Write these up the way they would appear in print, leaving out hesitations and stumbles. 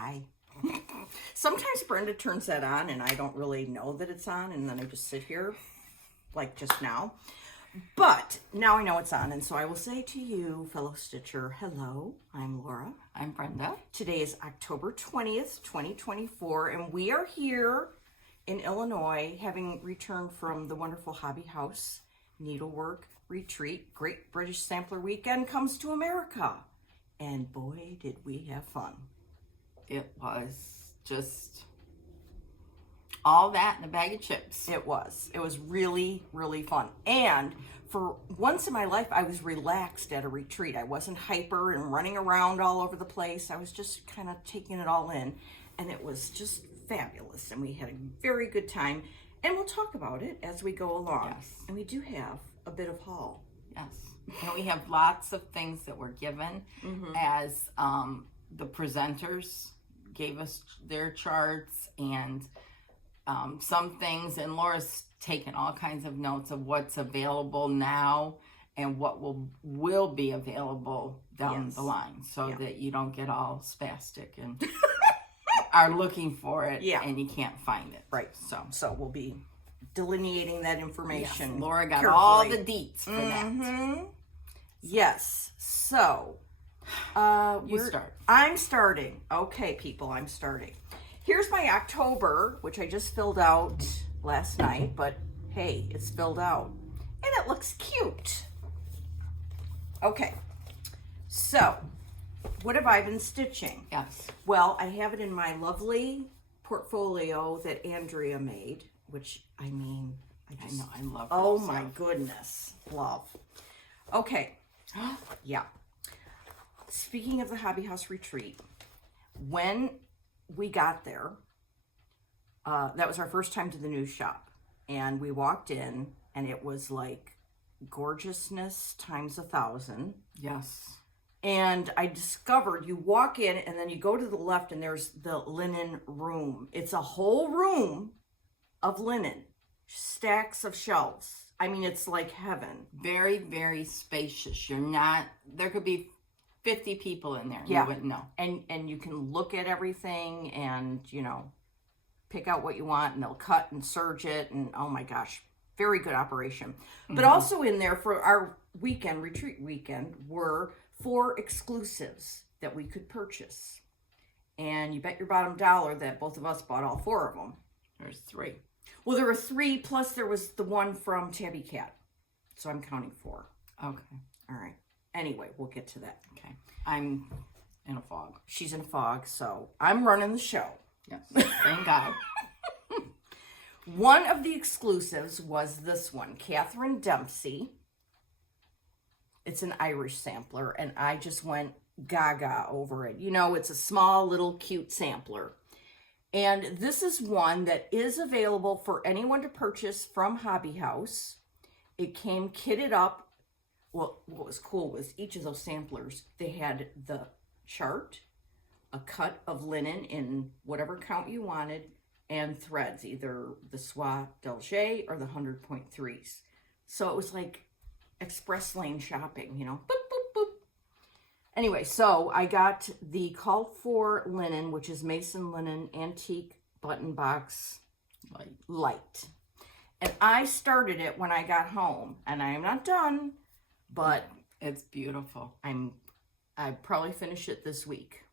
Hi. Sometimes Brenda turns that on and I don't really know that it's on, and then I just sit here like just now. But now I know it's on, and so I will say to you, fellow Stitcher, hello, I'm Laura. I'm Brenda. Today is October 20th, 2024, and we are here in Illinois, having returned from the wonderful Hobby House Needlework Retreat. Great British Sampler Weekend comes to America. And boy, did we have fun. It was just all that in a bag of chips. It was. It was really, really fun. And for once in my life, I was relaxed at a retreat. I wasn't hyper and running around all over the place. I was just kind of taking it all in. And it was just fabulous. And we had a very good time. And we'll talk about it as we go along. Yes. And we do have a bit of haul. Yes. And we have lots of things that were given as the presenters gave us their charts and some things. And Laura's taken all kinds of notes of what's available now and what will be available down the line, so that you don't get all spastic and are looking for it and you can't find it. Right. So we'll be delineating that information. Yes. Laura got carefully. all the deets for that. Yes. So you start. I'm starting. Okay, people, I'm starting. Here's my October, which I just filled out last night, but hey, it's filled out. And it looks cute. Okay. So, what have I been stitching? Yes. Well, I have it in my lovely portfolio that Andrea made, which, I mean, I know, I love oh that my stuff. goodness, love. Okay, yeah. Speaking of the Hobby House Retreat, when we got there, that was our first time to the new shop, and we walked in, and it was like gorgeousness times 1,000. Yes. And I discovered you walk in and then you go to the left and there's the linen room. It's a whole room of linen, stacks of shelves. I mean, it's like heaven. Very, very spacious. There could be 50 people in there. And you wouldn't know. And you can look at everything and, pick out what you want, and they'll cut and serge it. And oh my gosh, very good operation. But also in there for our retreat weekend, were 4 exclusives that we could purchase. And you bet your bottom dollar that both of us bought all 4 of them. There's 3. Well, there were 3, plus there was the one from Tabby Cat. So I'm counting 4. Okay. All right. Anyway, we'll get to that. Okay. I'm in a fog. She's in a fog, so I'm running the show. Yes. Thank God. One of the exclusives was this one, Catherine Dempsey. It's an Irish sampler, and I just went gaga over it. It's a small, little, cute sampler. And this is one that is available for anyone to purchase from Hobby House. It came kitted up. Well, what was cool was each of those samplers, they had the chart, a cut of linen in whatever count you wanted, and threads, either the soie d'Alger or the 100.3s. So it was like express lane shopping, boop, boop, boop. Anyway, so I got the called for linen, which is Mason Linen Antique Button Box Light. And I started it when I got home, and I am not done, but it's beautiful. I probably finish it this week.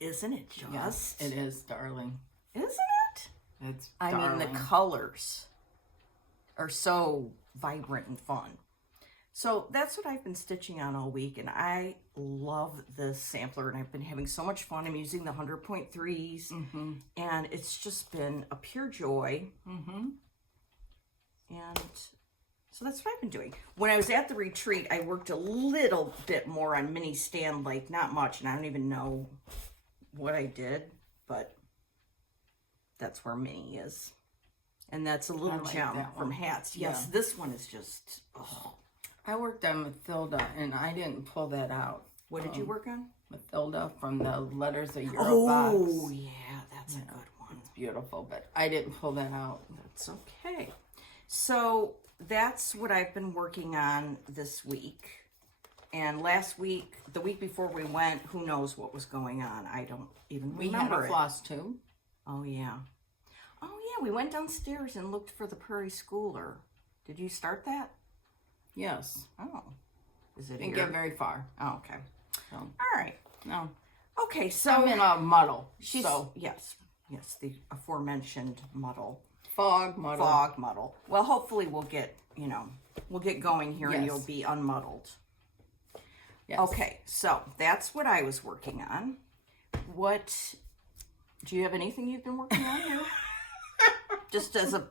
Isn't it just? Yes, it is, darling. Isn't it? It's darling. I mean, the colors are so vibrant and fun. So that's what I've been stitching on all week, and I love this sampler, and I've been having so much fun. I'm using the 100.3s, and it's just been a pure joy. And so that's what I've been doing. When I was at the retreat, I worked a little bit more on mini stand, like not much, and I don't even know what I did, but that's where mini is. And that's a little gem from Hats. Yes, this one is just, oh. I worked on Mathilda, and I didn't pull that out. What did you work on? Mathilda from the Letters of Europe Oh, box. yeah, that's a good one. It's beautiful, but I didn't pull that out. That's okay. So that's what I've been working on this week. And last week, the week before we went, who knows what was going on? I don't even We remember had a it. floss too. Oh, yeah. Oh, yeah, we went downstairs and looked for the Prairie Schooler. Did you start that? Yes. Oh. Is it Didn't here? get very far. Oh, okay. So, All right. no. Okay, so... I'm in a muddle. She's, So, yes, the aforementioned muddle. fog muddle. Fog muddle. Well, hopefully we'll get, we'll get going here and Yes. you'll be unmuddled. Yes. Okay, so that's what I was working on. Do you have anything you've been working on here? Just as a,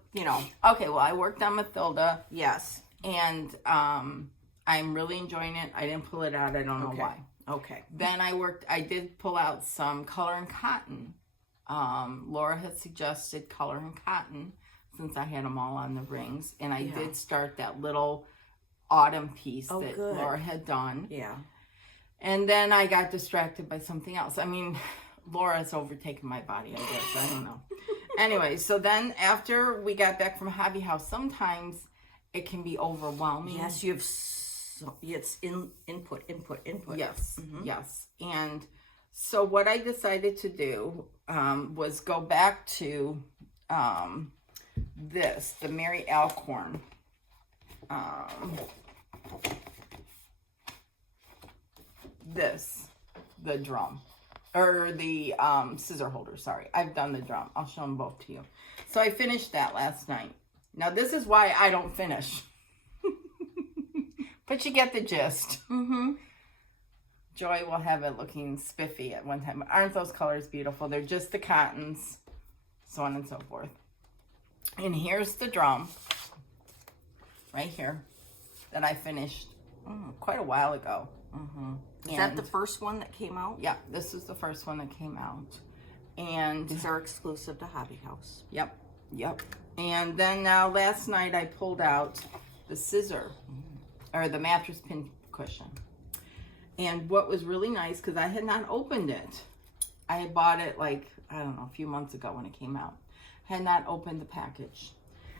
Okay, well, I worked on Mathilda, yes. and I'm really enjoying it. I didn't pull it out. I don't know Okay. why. Okay. Then I did pull out some color and cotton. Laura had suggested color and cotton since I had them all on the rings. And I did start that little autumn piece that good. Laura had done. Yeah. And then I got distracted by something else. I mean, Laura's overtaken my body, I guess. I don't know. Anyway, so then after we got back from Hobby House, sometimes it can be overwhelming. Yes, you have it's input. Yes, yes. And so what I decided to do was go back to the Mary Alcorn. The drum. Or the scissor holder, sorry. I've done the drum. I'll show them both to you. So I finished that last night. Now this is why I don't finish. But you get the gist. Mm-hmm. Joy will have it looking spiffy at one time. Aren't those colors beautiful? They're just the cottons, so on and so forth. And here's the drum, right here, that I finished quite a while ago. Mm-hmm. Is that the first one that came out? Yeah, this is the first one that came out. And these are exclusive to Hobby House. Yep. And then now last night I pulled out the scissor, or the mattress pin cushion. And what was really nice, because I had not opened it. I had bought it a few months ago when it came out. Had not opened the package.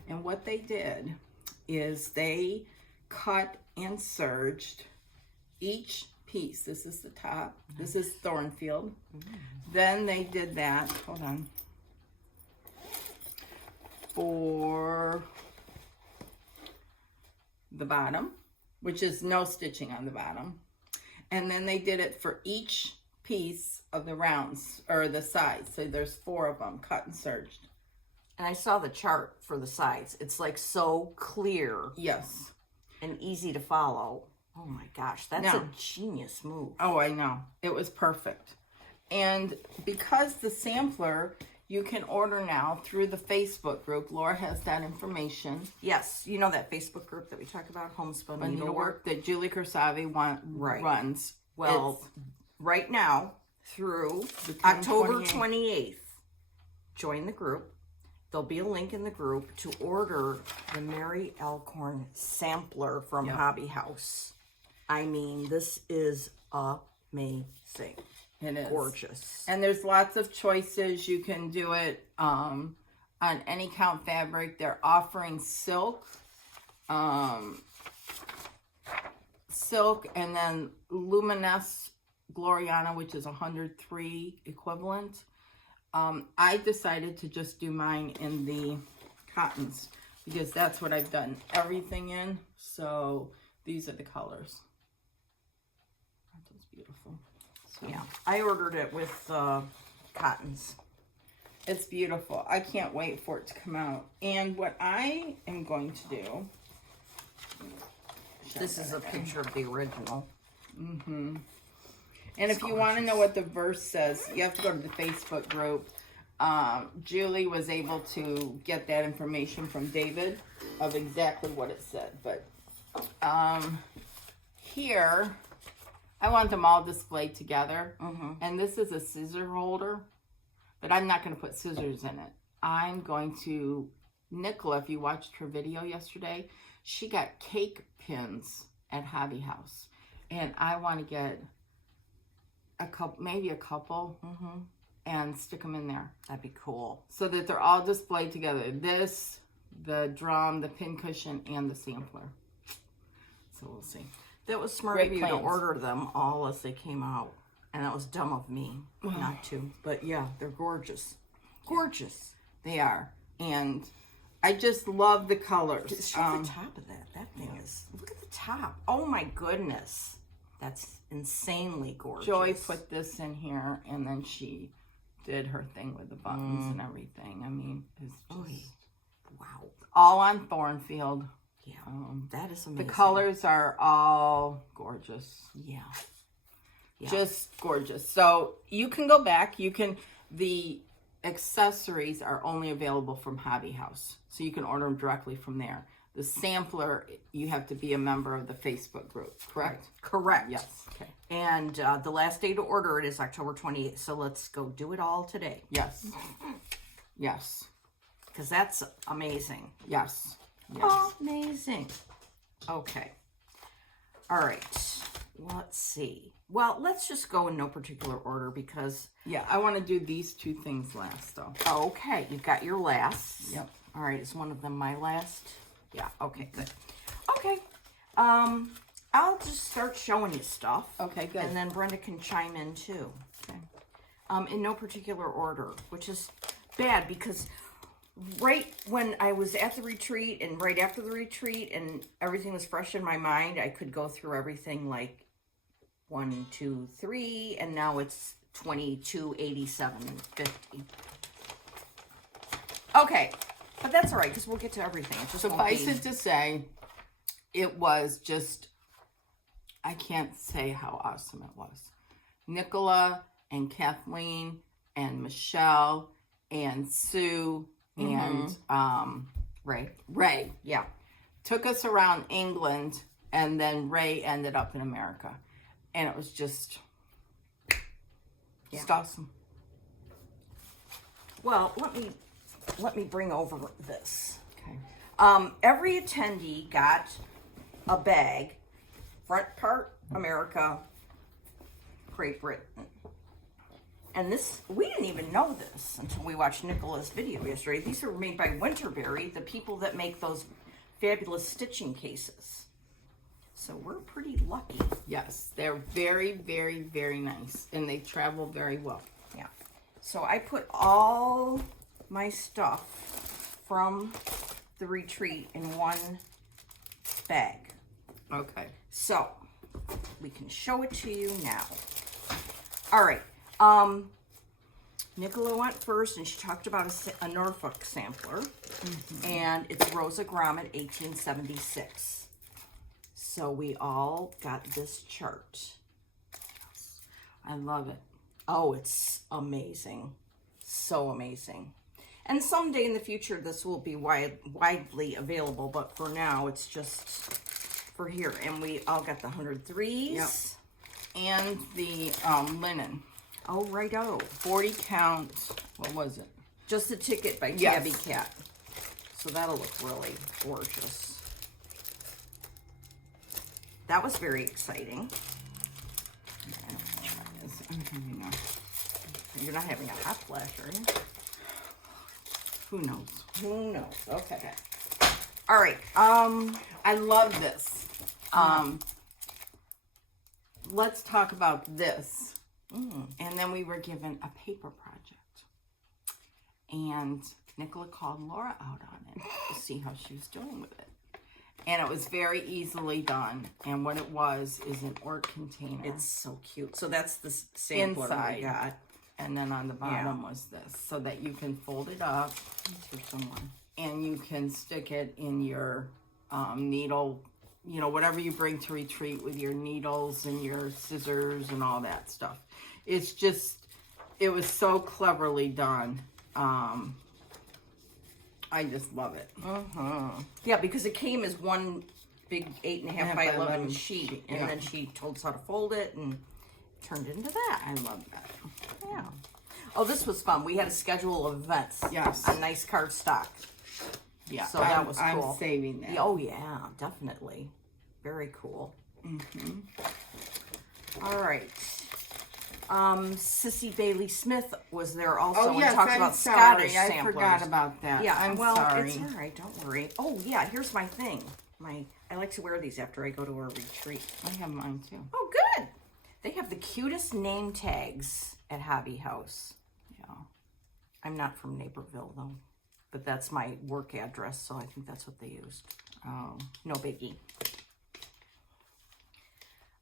And what they did is they cut and serged each piece. This is the top. This is Thornfield. Then they did that, hold on, for the bottom, which is no stitching on the bottom. And then they did it for each piece of the rounds, or the sides. So there's 4 of them, cut and serged. And I saw the chart for the sides. It's so clear. Yes. And easy to follow. Oh my gosh, that's a genius move. Oh, I know. It was perfect. And because the sampler, you can order now through the Facebook group. Laura has that information. Yes, you know that Facebook group that we talk about, Homespun Needlework? That Julie Kursavi runs. Well, right now, through October 28th, join the group. There'll be a link in the group to order the Mary Alcorn sampler from Hobby House. I mean, this is amazing. It is. Gorgeous. And there's lots of choices. You can do it on any count fabric. They're offering silk. And then Luminous Gloriana, which is 103 equivalent. I decided to just do mine in the cottons because that's what I've done everything in. So these are the colors. Aren't those beautiful? So, Yeah, I ordered it with cottons. It's beautiful. I can't wait for it to come out. And what I am going to do... This is a picture of the original. Mm-hmm. And if you want to know what the verse says, you have to go to the Facebook group. Julie was able to get that information from David of exactly what it said. But here, I want them all displayed together. And this is a scissor holder, but I'm not going to put scissors in it. I'm going to, Nicola, if you watched her video yesterday, she got cake pins at Hobby House. And I want to get a couple, maybe a couple, and stick them in there. That'd be cool. So that they're all displayed together. This, the drum, the pin cushion, and the sampler. So we'll see. That was smart Great of you plans. to order them all as they came out. And that was dumb of me not to. But yeah, they're gorgeous. Gorgeous. They are. And I just love the colors. Just show the top of that. That thing is, look at the top. Oh my goodness. That's insanely gorgeous. Joy put this in here, and then she did her thing with the buttons and everything. I mean, it's just wow. all on Thornfield. Yeah, that is amazing. The colors are all gorgeous. Yeah. Just gorgeous. So you can go back. The accessories are only available from Hobby House. So you can order them directly from there. The sampler, you have to be a member of the Facebook group, correct? Correct. Yes. Okay. And the last day to order it is October 28th. So let's go do it all today. Yes. Yes. Because that's amazing. Yes. Yes. Amazing. Okay. All right. Let's see. Well, let's just go in no particular order because... Yeah, I want to do these two things last, though. Okay, you've got your last. Yep. All right, is one of them my last? Yeah, okay, good. Okay. I'll just start showing you stuff. Okay, good. And then Brenda can chime in, too. Okay. In no particular order, which is bad because... Right when I was at the retreat and right after the retreat and everything was fresh in my mind, I could go through everything like 1, 2, 3, and now it's 22, 87, 50. Okay, but that's all right because we'll get to everything. It just Suffice it to say, it was just, I can't say how awesome it was. Nicola and Kathleen and Michelle and Sue and Ray, yeah, took us around England, and then Ray ended up in America, and it was just awesome. Well, let me bring over this. Okay. Every attendee got a bag, front part America, Great Britain. And this, we didn't even know this until we watched Nicola's video yesterday. These were made by Winterberry, the people that make those fabulous stitching cases. So we're pretty lucky. Yes, they're very, very, very nice, and they travel very well. Yeah. So I put all my stuff from the retreat in one bag. Okay. So we can show it to you now. All right. Nicola went first, and she talked about a Norfolk sampler, and it's Rosa Gromit 1876. So we all got this chart. I love it. Oh, it's amazing. So amazing. And someday in the future, this will be widely available, but for now, it's just for here. And we all got the 103s. Yep. And the linen. Oh, righto. 40 count. What was it? Just the ticket by Yes. Tabby Cat. So that'll look really gorgeous. That was very exciting. You're not having a hot flash, are you? Who knows? Who knows? Okay. All right. I love this. Let's talk about this. And then we were given a paper project. And Nicola called Laura out on it to see how she was doing with it. And it was very easily done. And what it was is an orc container. It's so cute. So that's the sampler inside. we got. And then on the bottom was this. So that you can fold it up For someone. and you can stick it in your needle, you know, whatever you bring to retreat with your needles and your scissors and all that stuff. It's just, it was so cleverly done. I just love it. Yeah, because it came as one big 8.5 by 11 sheet. And yeah. then she told us how to fold it and turned into that. I love that. Yeah. Oh, this was fun. We had a schedule of events. Yes. On nice card stock. Yeah. So that was cool. I'm saving that. Oh, yeah, definitely. Very cool. All right. Sissy Bailey Smith was there also and talked about Scottish samplers. I forgot about that. Yeah, I'm well, sorry. it's all right. Don't worry. Oh, yeah, here's my thing. I like to wear these after I go to a retreat. I have mine too. Oh, good. They have the cutest name tags at Hobby House. Yeah. I'm not from Naperville, though. But that's my work address, so I think that's what they used. Oh. No biggie.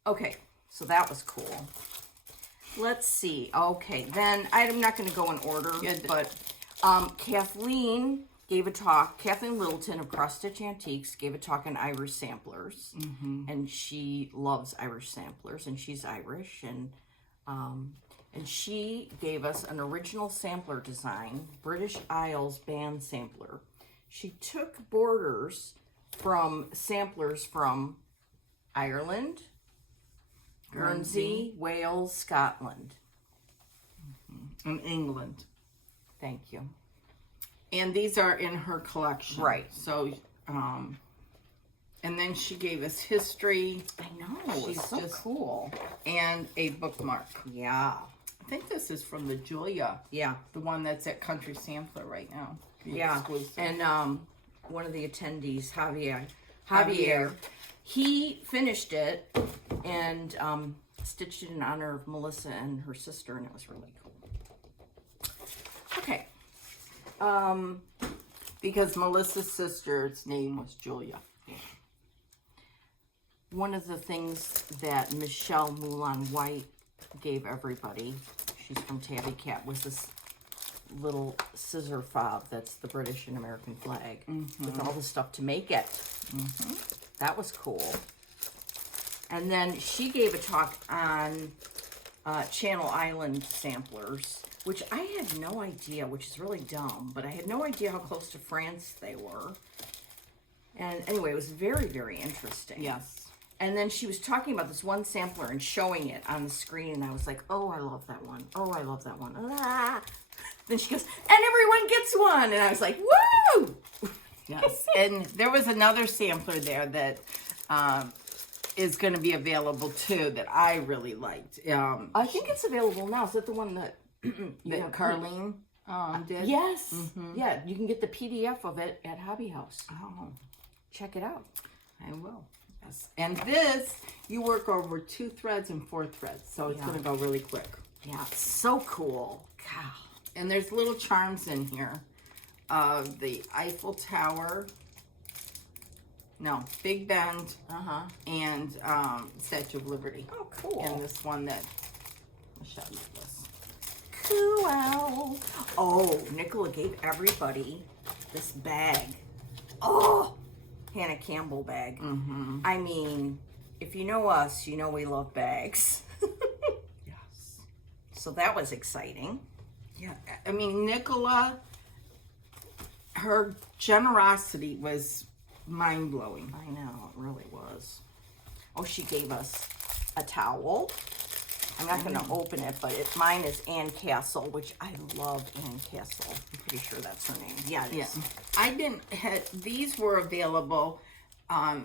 Okay, so that was cool. Let's see. Okay, then I'm not going to go in order, but Kathleen gave a talk. Kathleen Littleton of Cross Stitch Antiques gave a talk on Irish samplers, and she loves Irish samplers, and she's Irish, and she gave us an original sampler design, British Isles band sampler. She took borders from samplers from Ireland, Guernsey, Wales, Scotland, and England. Thank you. And these are in her collection. Right. So, and then she gave us history. I know. She's so just cool. And a bookmark. Yeah. I think this is from the Julia. Yeah. The one that's at Country Sampler right now. Yeah. Exclusive. And one of the attendees, Javier, he finished it and stitched it in honor of Melissa and her sister, and it was really cool. Okay. Because Melissa's sister's name was Julia. One of the things that Michelle Moulin White gave everybody, she's from Tabby Cat, was this little scissor fob that's the British and American flag with all the stuff to make it. That was cool. And then she gave a talk on Channel Island samplers, which I had no idea, which is really dumb, but I had no idea how close to France they were. And anyway, it was very, very interesting. Yes. And then she was talking about this one sampler and showing it on the screen, and I was like, oh, I love that one. Oh, I love that one. Ah. Then she goes, and everyone gets one. And I was like, woo! Yes. And there was another sampler there that is going to be available too that I really liked. I think it's available now. Is that the one that that Carlene did? Yes. Yeah, you can get the PDF of it at Hobby House. Oh, Check it out. I will. Yes. And this, you work over 2 threads and 4 threads, so it's going to go really quick. Yeah, so cool. God. And there's little charms in here of the Eiffel Tower, Big Bend, and Statue of Liberty. Oh, cool. And this one that, I'll show you this. Cool. Oh, Nicola gave everybody this bag. Oh, Hannah Campbell bag. I mean, if you know us, you know we love bags. Yes. So that was exciting. Yeah, I mean, Nicola, her generosity was mind-blowing. I know, it really was. Oh, she gave us a towel. I'm not going to open it, but mine is Ann Castle, which I love Ann Castle. I'm pretty sure that's her name. Yeah, it is. I didn't these were available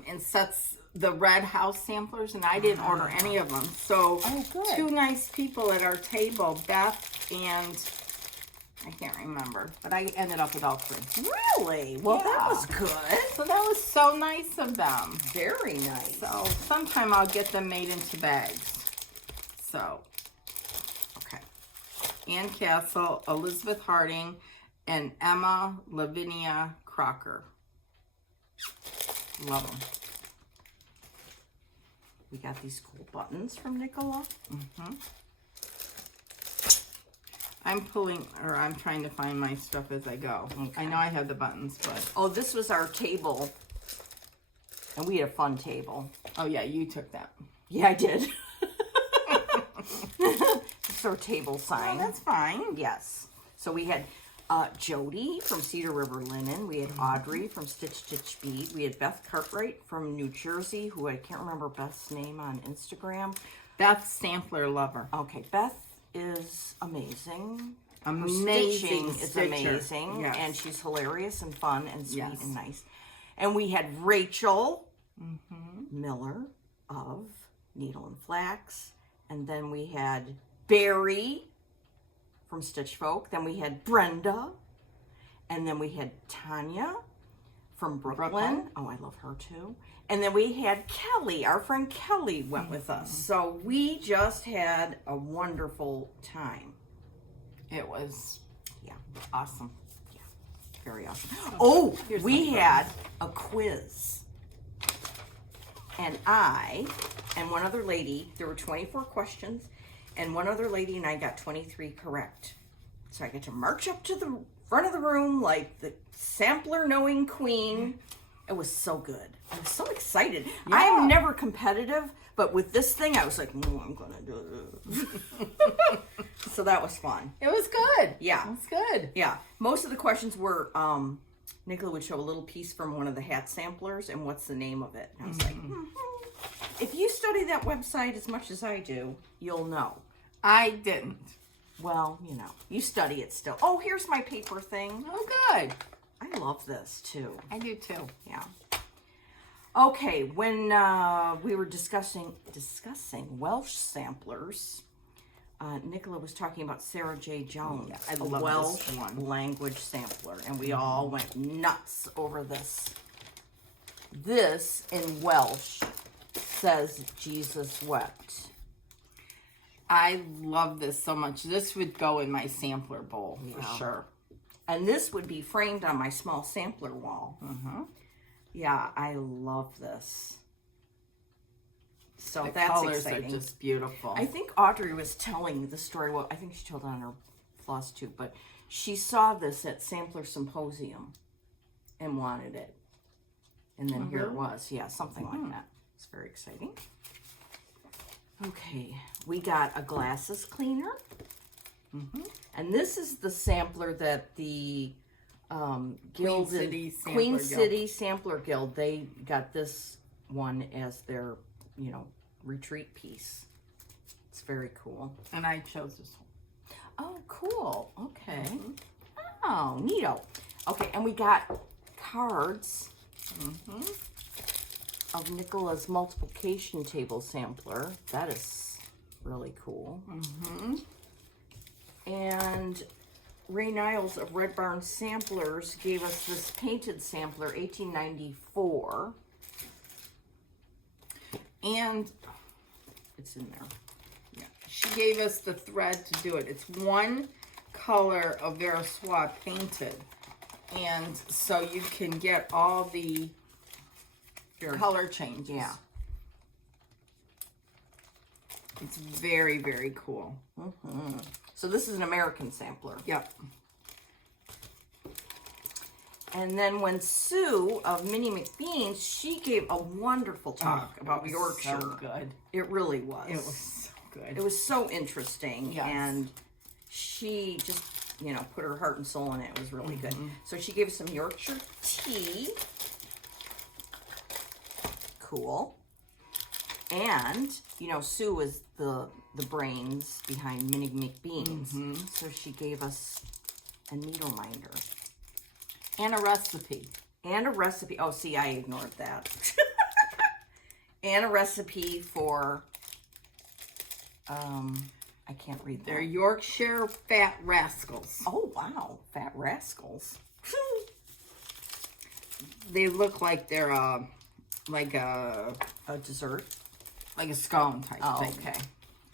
in sets, the Red House samplers, and I didn't order any of them. So good. 2 nice people at our table, Beth and I can't remember, but I ended up with all 3. Really? Well, that Yeah. was good. So that was so nice of them. Very nice. So sometime I'll get them made into bags. So, Okay. Ann Castle, Elizabeth Harding, and Emma Lavinia Crocker. Love them. We got these cool buttons from Nicola. I'm trying to find my stuff as I go. I know I have the buttons, but... Oh, this was our table. And we had a fun table. Oh, yeah, you took that. Yeah, I did. It's our table sign. Oh, that's fine. Yes. So we had Jody from Cedar River Linen. We had Audrey from Stitch Stitch Bead. We had Beth Cartwright from New Jersey, who I can't remember Beth's name on Instagram. Beth Sampler Lover. Okay, Beth is amazing. Amazing Her stitching is stitcher. amazing. Yes. And she's hilarious and fun and sweet Yes. and nice. And we had Rachel Miller of Needle and Flax. And then we had Barry from Stitch Folk. Then we had Brenda. And then we had Tanya from Brooklyn. Brooklyn. Oh, I love her too. And then we had Kelly. Our friend Kelly went with us. So we just had a wonderful time. It was awesome. Yeah, very awesome. Oh, we had a quiz. And I and one other lady, there were 24 questions, and one other lady and I got 23 correct. So I get to march up to the front of the room like the sampler knowing queen. It was so good. I was so excited. Yeah. I am never competitive, but with this thing, I was like, I'm going to do this. So that was fun. It was good. Yeah. It was good. Yeah. Most of the questions were, Nicola would show a little piece from one of the hat samplers and what's the name of it. And I was like, if you study that website as much as I do, you'll know. I didn't. Well, you know, you study it still. Oh, here's my paper thing. Oh, good. I love this too. I do too. Yeah. Okay, when we were discussing Welsh samplers, Nicola was talking about Sarah J. Jones, Yes, I a love Welsh this one. language sampler, and we all went nuts over this. This in Welsh says Jesus wept. I love this so much. This would go in my sampler bowl for sure. And this would be framed on my small sampler wall. Yeah, I love this. So The that's colors exciting. are just beautiful. I think Audrey was telling the story. Well, I think she told it on her floss too, but she saw this at Sampler Symposium and wanted it. And then here it was. Yeah, something like that. It's very exciting. Okay, we got a glasses cleaner. And this is the sampler that the Guild Queen City Sampler Guild, they got this one as their, retreat piece. It's very cool. And I chose this one. Oh, cool. Okay. Oh, neato. Okay, and we got cards of Nicola's multiplication table sampler. That is really cool. And Ray Niles of Red Barn Samplers gave us this painted sampler, 1894. And It's in there. she gave us the thread to do it. It's one color of Versoix painted. And so you can get all the color changes. Yeah. It's very, very cool. So this is an American sampler. Yep. And then when Sue of Minnie McBean's, she gave a wonderful talk about Yorkshire. So good. It really was. It was so good. It was so interesting. Yes. And she just, put her heart and soul in it. It was really good. So she gave us some Yorkshire tea. Cool. And, Sue was the brains behind Minnie McBean's. So she gave us a needle minder. And a recipe. And a recipe. Oh, see, I ignored that. And a recipe for, I can't read that. They're Yorkshire Fat Rascals. Oh, wow. Fat rascals. They look like they're like a dessert. like a scone type Oh, thing. okay.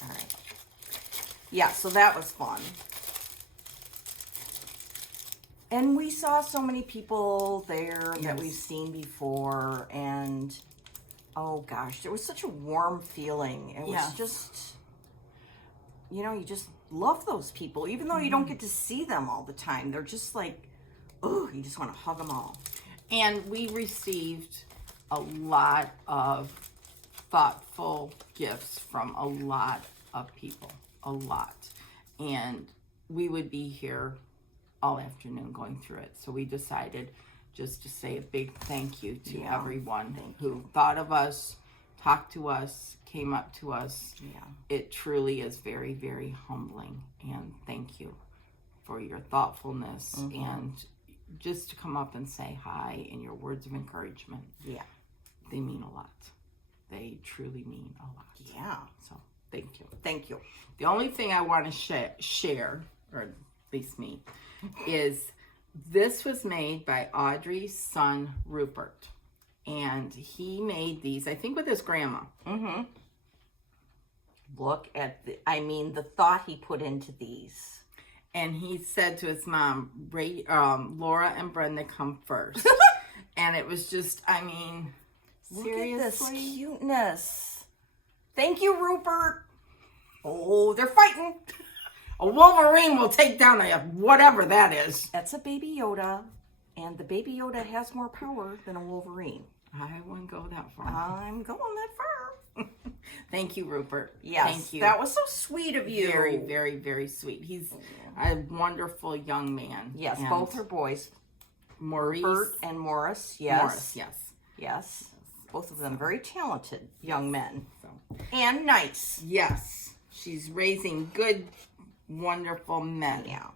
All right. Yeah, so that was fun. And we saw so many people there that we've seen before. And, oh gosh, there was such a warm feeling. It was just, you just love those people. Even though you don't get to see them all the time. They're just like, oh, you just want to hug them all. And we received a lot of thoughtful gifts from a lot of people. A lot. And we would be here all afternoon going through it. So we decided just to say a big thank you to everyone who thought of us, talked to us, came up to us. Yeah. It truly is very, very humbling. And thank you for your thoughtfulness and just to come up and say hi and your words of encouragement. Yeah. They mean a lot. They truly mean a lot. Yeah. So thank you. Thank you. The only thing I want to share, or at least me, is This was made by Audrey's son, Rupert. And he made these, I think, with his grandma. Mm-hmm. Look at the thought he put into these. And he said to his mom, Laura and Brenda come first. And it was just, seriously. Look at this cuteness. Thank you, Rupert. Oh, they're fighting. A Wolverine will take down a whatever that is. That's a Baby Yoda. And the Baby Yoda has more power than a Wolverine. I wouldn't go that far. I'm going that far. Thank you, Rupert. Yes, thank you. That was so sweet of you. Very, very, very sweet. He's a wonderful young man. Yes, and both are boys. Maurice. Bert and Morris. Yes. Morris, yes. Yes. Both of them very talented young men. So. And nice. Yes. She's raising good, wonderful men. Yeah.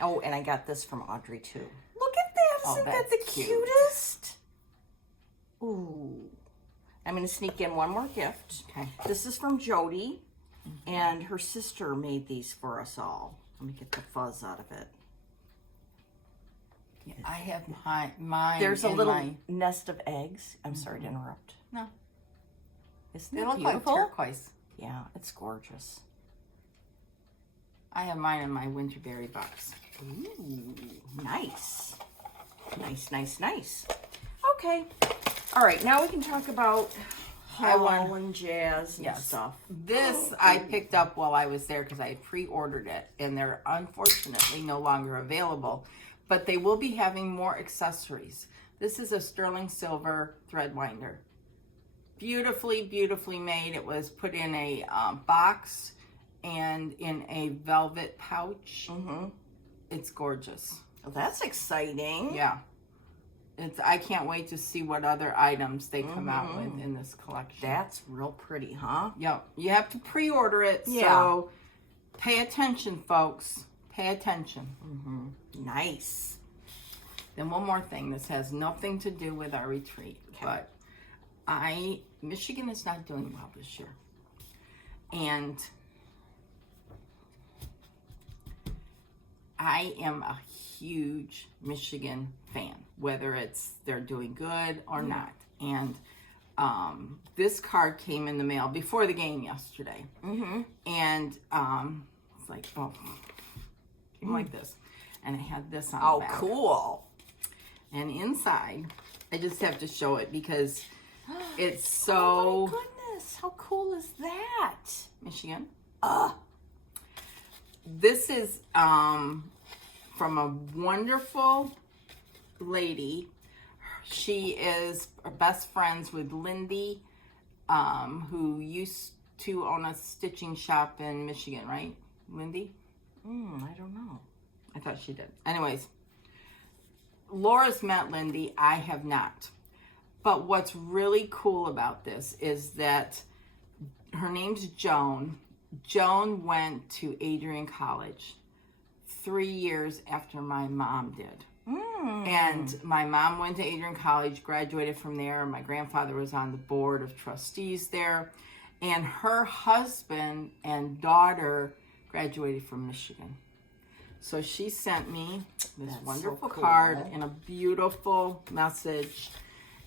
Oh, and I got this from Audrey, too. Look at that. Isn't that the cute. cutest? Ooh. I'm going to sneak in one more gift. Okay. This is from Jody, and her sister made these for us all. Let me get the fuzz out of it. Yeah, I have mine. There's a little nest of eggs. I'm sorry to interrupt. No. Isn't They that look beautiful? like turquoise. Yeah, it's gorgeous. I have mine in my winterberry box. Ooh, nice. Nice, nice, nice. Okay. All right, now we can talk about haul and jazz and stuff. This I picked up while I was there because I had pre-ordered it, and they're unfortunately no longer available. But they will be having more accessories. This is a sterling silver thread winder. Beautifully, beautifully made. It was put in a box and in a velvet pouch. Mm-hmm. It's gorgeous. Well, that's exciting. Yeah. I can't wait to see what other items they come out with in this collection. That's real pretty, huh? Yep. You have to pre-order it, so pay attention, folks. Pay attention. Mm-hmm. Nice. Then one more thing. This has nothing to do with our retreat, but Michigan is not doing well this year. And I am a huge Michigan fan, whether they're doing good or not. And this card came in the mail before the game yesterday. Mm-hmm. And it's like, came like this. And it had this on the back. Oh, cool. And inside, I just have to show it because it's so... Oh, my goodness. How cool is that? Michigan. This is from a wonderful lady. She is best friends with Lindy, who used to own a stitching shop in Michigan, right? Lindy? I don't know. I thought she did. Anyways, Laura's met Lindy. I have not. But what's really cool about this is that her name's Joan. Joan went to Adrian College 3 years after my mom did. And my mom went to Adrian College, graduated from there. My grandfather was on the board of trustees there. And her husband and daughter graduated from Michigan. So she sent me this wonderful card and a beautiful message.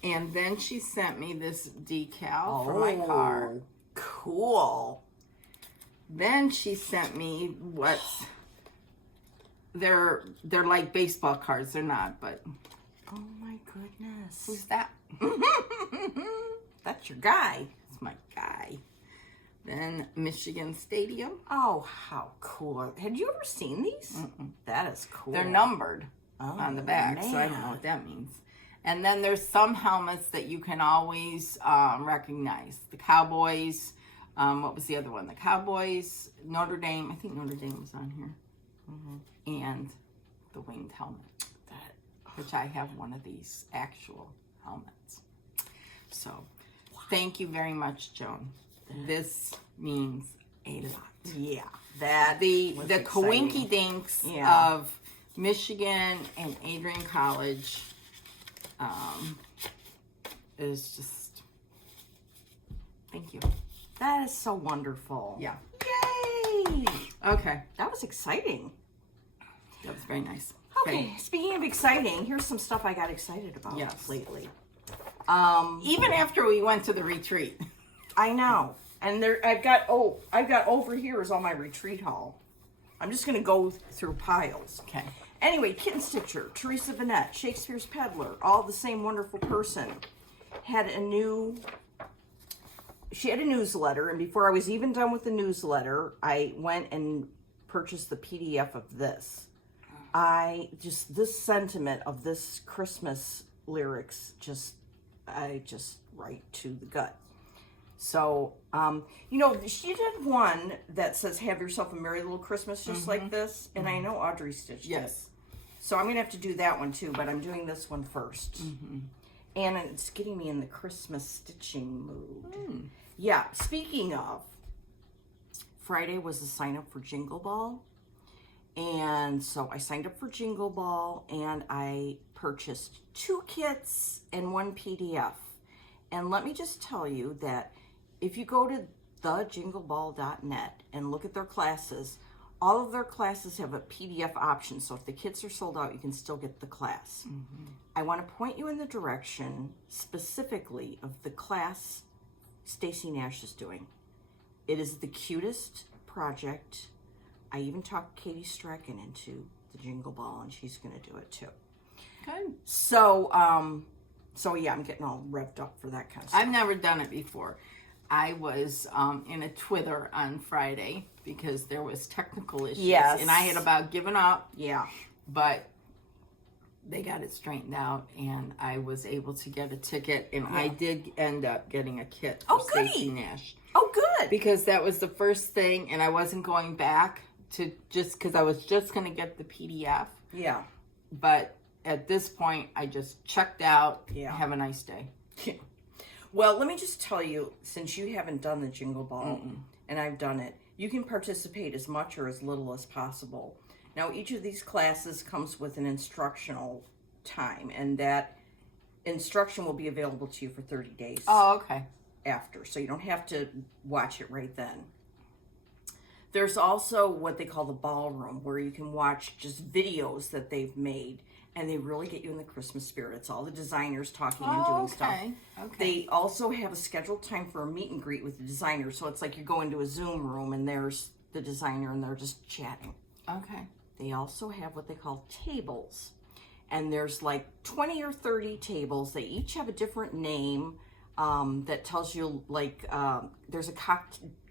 And then she sent me this decal for my car. Cool. Then she sent me they're like baseball cards. They're not, but Oh my goodness. who's that? That's your guy. It's my guy. Then Michigan Stadium. Oh, how cool. Had you ever seen these? That is cool. They're numbered on the back, so I don't know what that means. And then there's some helmets that you can always recognize. The Cowboys. What was the other one? The Cowboys, Notre Dame. I think Notre Dame was on here. And the winged helmet, which I have one of these actual helmets. So, thank you very much, Joan. This means a lot. Yeah, that The exciting. coinky dinks of Michigan and Adrian College is just, thank you. That is so wonderful. Yeah. Yay! Okay. That was exciting. That was very nice. Okay, speaking of exciting, here's some stuff I got excited about lately. Even after we went to the retreat. I know. And I've got over here is all my retreat haul. I'm just going to go through piles. Okay. Anyway, Kitten Stitcher, Teresa Vanette, Shakespeare's Peddler, all the same wonderful person, she had a newsletter, and before I was even done with the newsletter, I went and purchased the PDF of this. This sentiment of this Christmas lyrics, I just right to the gut. So, she did one that says, have yourself a merry little Christmas, just like this. And I know Audrey stitched it. So I'm going to have to do that one too, but I'm doing this one first. And it's getting me in the Christmas stitching mood. Yeah, speaking of, Friday was the sign up for Jingle Ball. And so I signed up for Jingle Ball and I purchased 2 kits and 1 PDF. And let me just tell you that if you go to thejingleball.net and look at their classes, all of their classes have a PDF option. So if the kits are sold out, you can still get the class. I want to point you in the direction specifically of the class Stacy Nash is doing. It is the cutest project. I even talked Katie Strachan into the Jingle Ball, and she's going to do it too. Good. So yeah, I'm getting all revved up for that kind of stuff. I've never done it before. I was in a twither on Friday because there was technical issues. Yes. And I had about given up. Yeah. But they got it straightened out, and I was able to get a ticket, and I did end up getting a kit for Stacy Nash. Oh, good. Because that was the first thing, and I wasn't going back to because I was just going to get the PDF. Yeah. But at this point, I just checked out. Yeah. Have a nice day. Well, let me just tell you, since you haven't done the Jingle Ball, and I've done it, you can participate as much or as little as possible. Now, each of these classes comes with an instructional time, and that instruction will be available to you for 30 days. Oh, okay. After, so you don't have to watch it right then. There's also what they call the ballroom, where you can watch just videos that they've made, and they really get you in the Christmas spirit. It's all the designers talking and doing stuff. Okay. They also have a scheduled time for a meet and greet with the designer, so it's like you go into a Zoom room and there's the designer and they're just chatting. Okay. They also have what they call tables, and there's like 20 or 30 tables. They each have a different name that tells you, like, there's a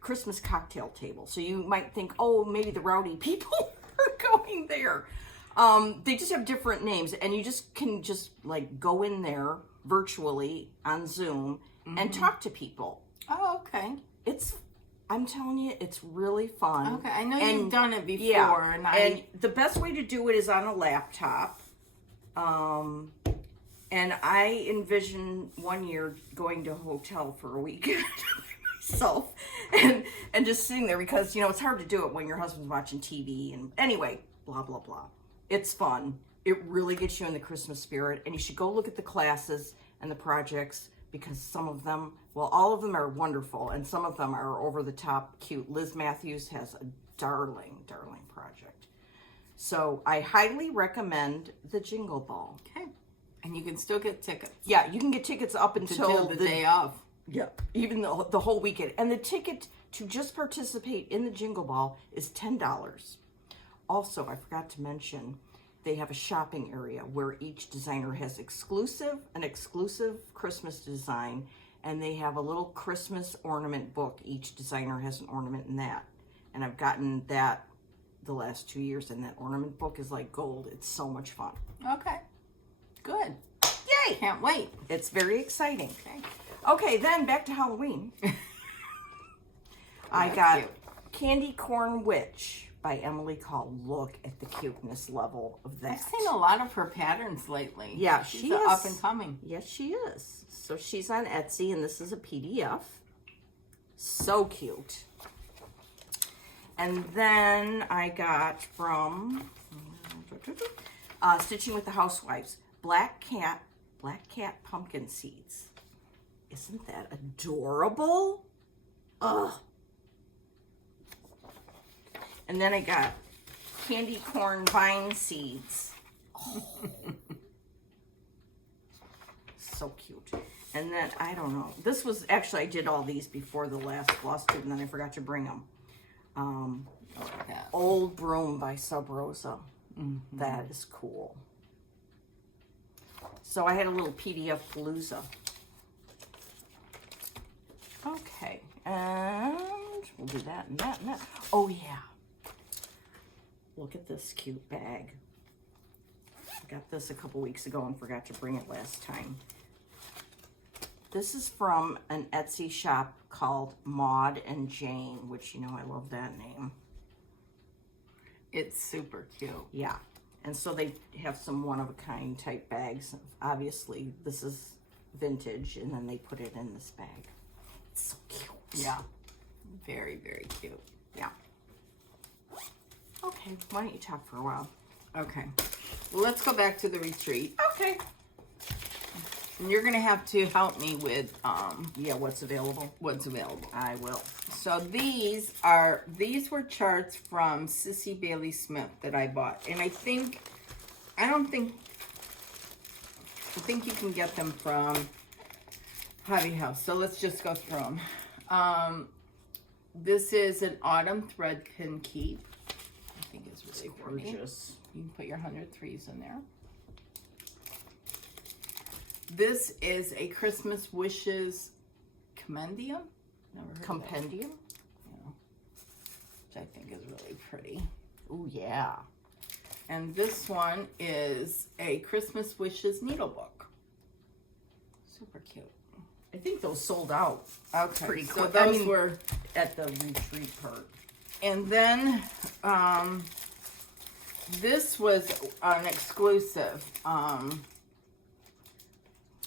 Christmas cocktail table. So you might think, oh, maybe the rowdy people are going there. They just have different names, and you just can like go in there virtually on Zoom and talk to people. Oh, okay. I'm telling you, it's really fun. Okay, I know you've done it before. Yeah, and the best way to do it is on a laptop. And I envision one year going to a hotel for a weekend myself and just sitting there because, it's hard to do it when your husband's watching TV. And anyway, blah, blah, blah. It's fun. It really gets you in the Christmas spirit. And you should go look at the classes and the projects because some of them, well, all of them are wonderful. And some of them are over the top cute. Liz Matthews has a darling, darling project. So I highly recommend the Jingle Ball. okay. And you can still get tickets. Yeah, you can get tickets up until the day of. Yeah, even the whole weekend. And the ticket to just participate in the Jingle Ball is $10. Also, I forgot to mention, they have a shopping area where each designer has an exclusive Christmas design, and they have a little Christmas ornament book. Each designer has an ornament in that. And I've gotten that the last 2 years, and that ornament book is like gold. It's so much fun. Okay. Good. Yay! Can't wait. It's very exciting. Okay. Okay, then back to Halloween. I got Candy Corn Witch by Emily Call. Look at the cuteness level of that. I've seen a lot of her patterns lately. Yeah, she's she is up and coming. Yes, she is. So she's on Etsy, and this is a PDF. So cute. And then I got from Stitching with the Housewives, Black Cat pumpkin seeds. Isn't that adorable? Ugh. And then I got candy corn vine seeds. So cute. And then, I don't know. This was, actually, I did all these before the last floss tube, and then I forgot to bring them. Old Broom by Sub Rosa. That is cool. So I had a little PDF Palooza. Okay, and we'll do that and that and that. Oh yeah. Look at this cute bag. I got this a couple weeks ago and forgot to bring it last time. This is from an Etsy shop called Maud and Jane, which, you know, I love that name. It's super cute. Yeah. And so they have some one-of-a-kind type bags. Obviously, this is vintage, and then they put it in this bag. It's so cute. Yeah. Very, very cute. Yeah. Okay, why don't you talk for a while? Okay. Well, let's go back to the retreat. Okay. And you're going to have to help me with Yeah, what's available? what's available. I will. So these were charts from Sissy Bailey Smith that I bought. And I think you can get them from Hobby House. So let's just go through them. This is an autumn thread can keep. I think it's really pretty. Gorgeous. You can put your 103s in there. This is a Christmas Wishes Compendium. Never heard Compendium? of that. Yeah. Which I think is really pretty. Oh yeah. And this one is a Christmas Wishes needlebook. Super cute. I think those sold out. Okay, Pretty so quick. those were, at the retreat part. and then this was an exclusive.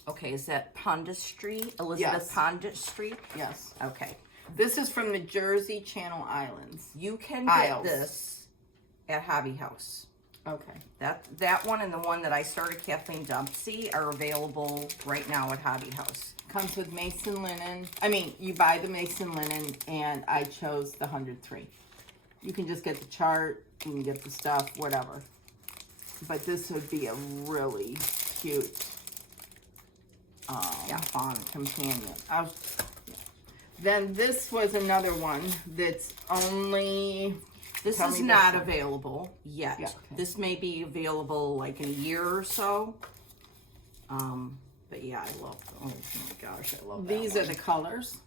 Okay, is that Pondestry? Elizabeth Yes. Pondestry? Yes, Okay. this is from the Jersey Channel Islands. You can get Isles. this at Hobby House. Okay. That one and the one that I started, Kathleen Dempsey, are available right now at Hobby House. Comes with Mason linen. I mean, you buy the Mason linen, and I chose the 103. You can just get the chart, you can get the stuff, whatever. But this would be a really cute Fun. companion. Then this was another one that's only... This Tell is me not this one. available yet. Yeah, okay. This may be available like in a year or so. But yeah, I love. Oh my gosh, I love that These one. are the colors.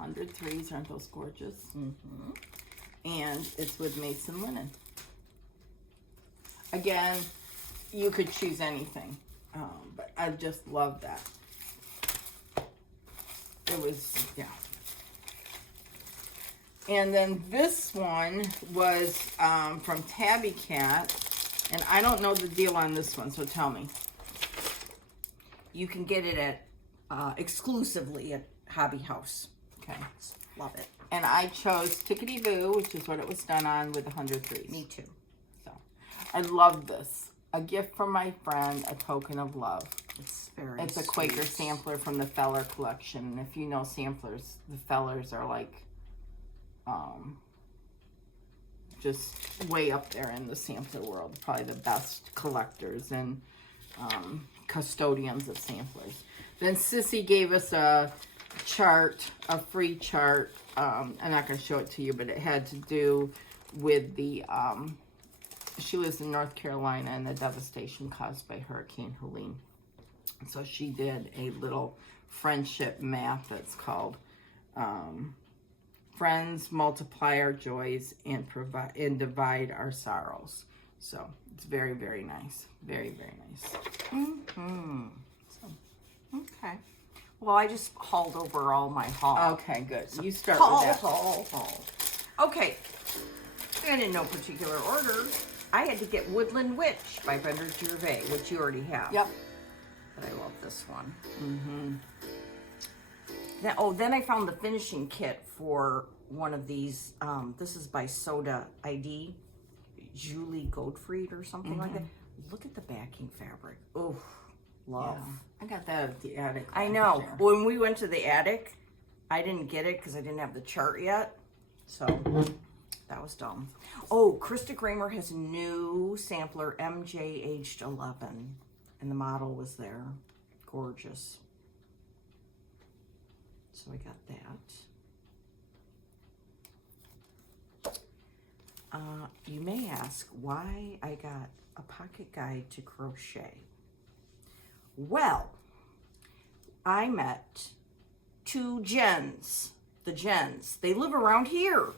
103s, aren't those gorgeous? Mm-hmm. And it's with Mason linen. Again, you could choose anything, but I just love that. It was, yeah. And then this one was from Tabby Cat, and I don't know the deal on this one, so tell me. You can get it at exclusively at Hobby House. Okay. Love it. And I chose Tickety Boo, which is what it was done on with 103s. Me too. So, I love this. A gift from my friend, a token of love. It's very. It's a Quaker sweet. sampler from the Feller collection. And if you know samplers, the Fellers are like, just way up there in the sampler world. Probably the best collectors and custodians of samplers. Then Sissy gave us a chart, a free chart. I'm not going to show it to you, but it had to do with the, she lives in North Carolina and the devastation caused by Hurricane Helene. So she did a little friendship math that's called Friends Multiply Our Joys and Provide and Divide Our Sorrows. So it's very, very nice. Very, very nice. Mm-hmm. Okay. Well, I just hauled over all my haul. Okay, good. You start Haul, with that. haul. Okay. And in no particular order, I had to get Woodland Witch by Brenda Gervais, which you already have. Yep. But I love this one. Mm-hmm. Then I found the finishing kit for one of these. This is by Soda ID, Julie Gottfried or something like that. Look at the backing fabric. Oh, love. Yeah. I got that at the attic. I last know. year. When we went to the attic, I didn't get it because I didn't have the chart yet. So That was dumb. Oh, Krista Kramer has a new sampler, MJ aged 11. And the model was there. Gorgeous. So I got that. You may ask why I got a pocket guide to crochet. Well, I met two Jens. The Jens. They live around here.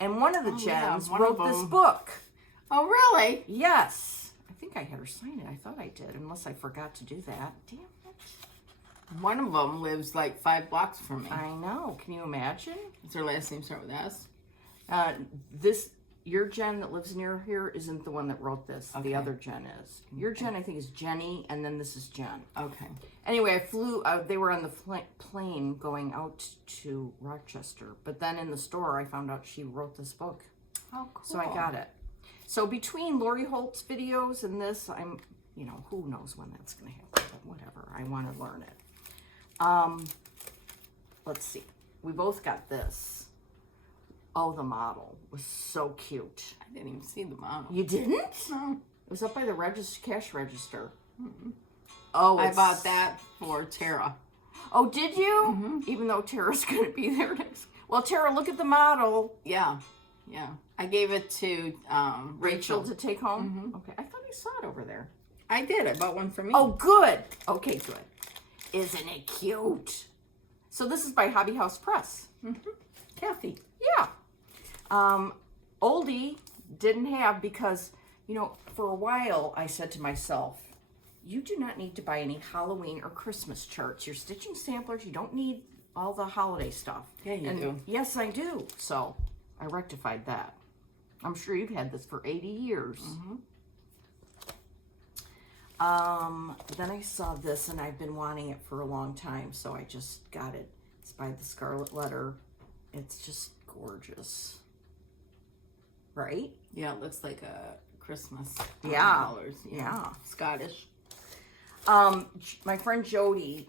And one of the Jens wrote this book. Oh, really? Yes. I think I had her sign it. I thought I did, unless I forgot to do that. Damn it. One of them lives like 5 blocks from me. I know. Can you imagine? Does her last name start with S? Your Jen that lives near here isn't the one that wrote this. Okay. The other Jen is. Your Jen, I think, is Jenny, and then this is Jen. Okay. Anyway, I flew, they were on the plane going out to Rochester, but then in the store, I found out she wrote this book. Oh, cool. So I got it. So between Lori Holt's videos and this, I'm, who knows when that's going to happen, but whatever. I want to learn it. Let's see. We both got this. Oh, the model was so cute. I didn't even see the model. You didn't? No. It was up by the cash register. Mm-hmm. Oh, I bought that for Tara. Oh, did you? Mm-hmm. Even though Tara's going to be there next. Well, Tara, look at the model. Yeah. I gave it to Rachel to take home? Mm-hmm. Okay. I thought I saw it over there. I did. I bought one for me. Oh, good. Okay, good. Isn't it cute? So this is by Hobby House Press. Mm-hmm. Kathy. Yeah. Oldie didn't have because, for a while I said to myself, you do not need to buy any Halloween or Christmas charts. You're stitching samplers. You don't need all the holiday stuff. Yeah, you do. Yes, I do. So I rectified that. I'm sure you've had this for 80 years. Mm-hmm. Then I saw this and I've been wanting it for a long time. So I just got it. It's by the Scarlet Letter. It's just gorgeous. Right? Yeah, it looks like a Christmas colors. Yeah. Scottish. My friend Jody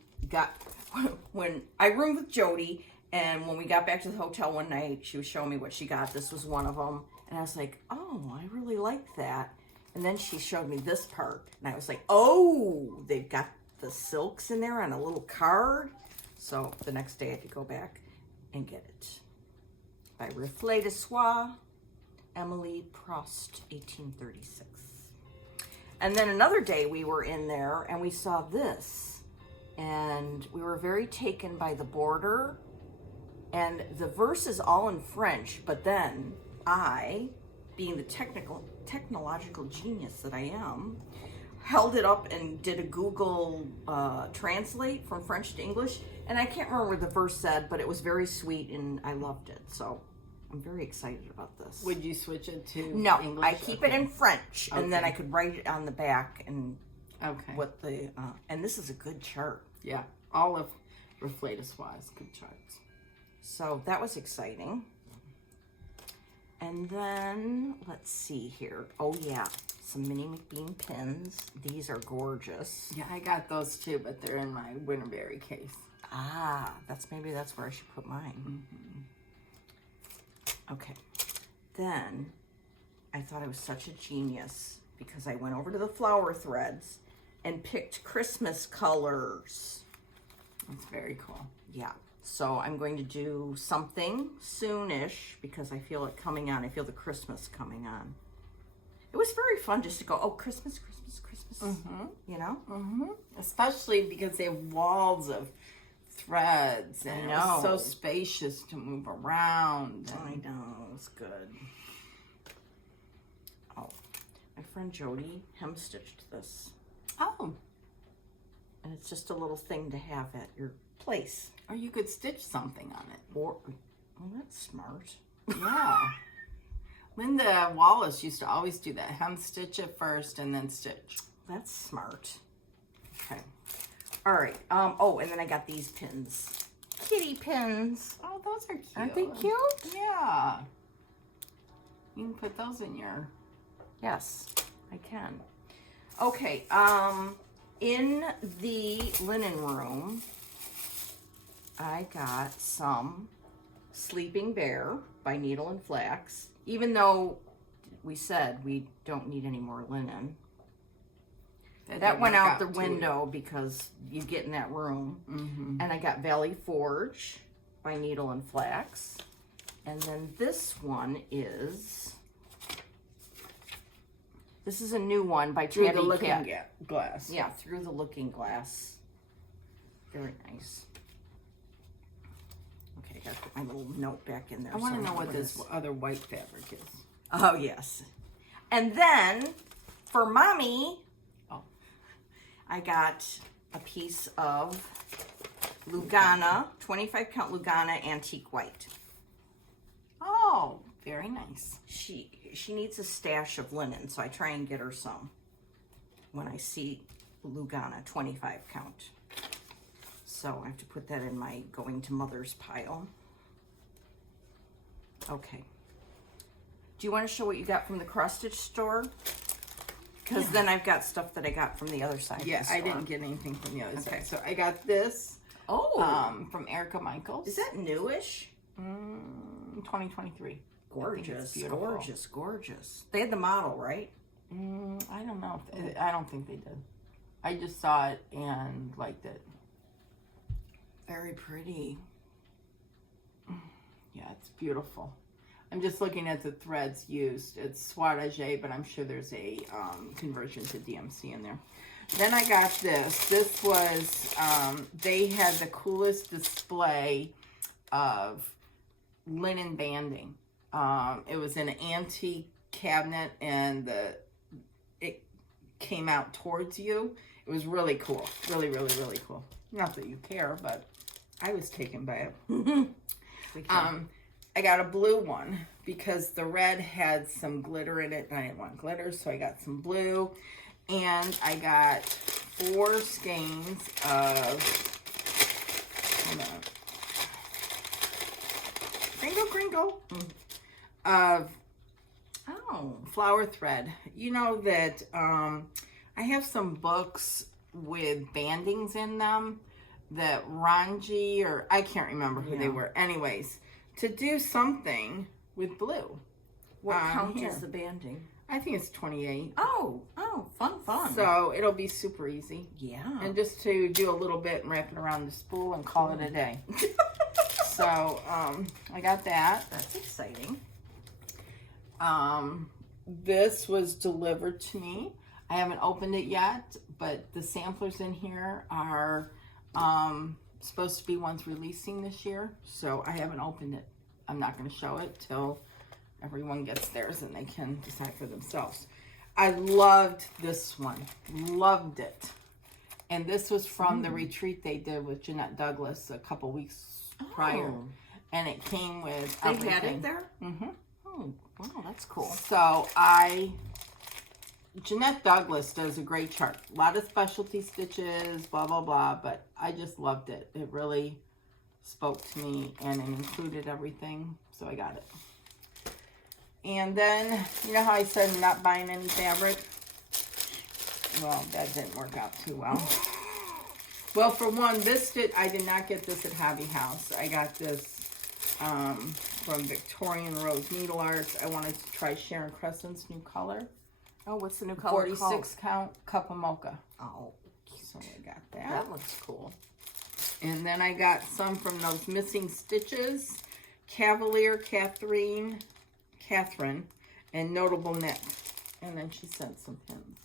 when I roomed with Jody, and when we got back to the hotel one night, she was showing me what she got. This was one of them. And I was like, oh, I really like that. And then she showed me this part. And I was like, oh, they've got the silks in there on a little card. So the next day I had to go back and get it. By Reflet de Soie, Emily Prost, 1836. And then another day we were in there and we saw this. And we were very taken by the border. And the verse is all in French, but then I, being the technological genius that I am, held it up and did a Google translate from French to English. And I can't remember what the verse said, but it was very sweet and I loved it. So I'm very excited about this. Would you switch it to English? I keep it in French, and then I could write it on the back and what the and this is a good chart. Yeah, all of Reflet de Soie is good charts. So that was exciting. And then let's see here. Oh yeah, some Minnie McBean pins. These are gorgeous. Yeah, I got those too, but they're in my Winterberry case. Ah, that's where I should put mine. Mm-hmm. Okay, then I thought I was such a genius because I went over to the Flower Threads and picked Christmas colors. That's very cool. Yeah, so I'm going to do something soonish because I feel it coming on. I feel the Christmas coming on. It was very fun just to go, oh, Christmas, Christmas, Christmas, Mm-hmm. Especially because they have walls of threads and it's so spacious to move around. I know, it's good. Oh, my friend Jody hem-stitched this. Oh. And it's just a little thing to have at your place. Or you could stitch something on it. Well, that's smart. Yeah. Linda Wallace used to always do that. Hem stitch it first and then stitch. That's smart. Okay. All right. Oh, and then I got these pins. Kitty pins. Oh, those are cute. Aren't they cute? Yeah. You can put those in your... Yes, I can. Okay. In the linen room, I got some Sleeping Bear by Needle and Flax. even though we said we don't need any more linen. That went out the window because you get in that room. Mm-hmm. And I got Valley Forge by Needle and Flax. And then this one is... This is a new one by Through Tabby the Looking Cat. Glass. Yeah, Through the Looking Glass. Very nice. Okay, I got to put my little note back in there. I want to so know what it this is. other white fabric is. Oh, yes. And then, for Mommy, I got a piece of Lugana, 25 count Lugana Antique White. Oh, very nice. She needs a stash of linen, so I try and get her some when I see Lugana 25 count. So I have to put that in my going to Mother's pile. Okay. Do you want to show what you got from the cross stitch store? Because then I've got stuff that I got from the other side. Yeah, of the I store. didn't get anything from the other side. So I got this from Erica Michaels. Is that newish? 2023. Gorgeous, beautiful. gorgeous, gorgeous. They had the model, right? I don't know. I don't think they did. I just saw it and liked it. Very pretty. Yeah, it's beautiful. I'm just looking at the threads used. It's Soirage, but I'm sure there's a conversion to DMC in there. Then I got this. This was, they had the coolest display of linen banding. It was an antique cabinet, and it came out towards you. It was really cool. Really, really, really cool. Not that you care, but I was taken by it. I got a blue one because the red had some glitter in it, and I didn't want glitter, so I got some blue. And I got 4 skeins of, hold on, Kringle, of flower thread. You know that I have some books with bandings in them that Ranji, or I can't remember who they were. Anyways, to do something with blue. What count is the banding? I think it's 28. Oh, fun. So it'll be super easy. Yeah. And just to do a little bit and wrap it around the spool and call it a day. So I got that. That's exciting. This was delivered to me. I haven't opened it yet, but the samplers in here are supposed to be ones releasing this year, so I haven't opened it. I'm not going to show it till everyone gets theirs and they can decide for themselves. I loved this one. Loved it. And this was from the retreat they did with Jeanette Douglas a couple weeks prior. And it came with They everything. had it there? Mm-hmm. Oh, wow, that's cool. So Jeanette Douglas does a great chart. A lot of specialty stitches, blah, blah, blah, but I just loved it. It really spoke to me, and it included everything, so I got it. And then, you know how I said I'm not buying any fabric? Well, that didn't work out too well. Well, for one, I did not get this at Hobby House. I got this from Victorian Rose Needle Arts. I wanted to try Sharon Crescent's new color. Oh, what's the new color 46 count Cup of Mocha. Oh, so I got that. that looks cool. And then I got some from those Missing Stitches, Cavalier, Catherine, and Notable Knit. And then she sent some pins.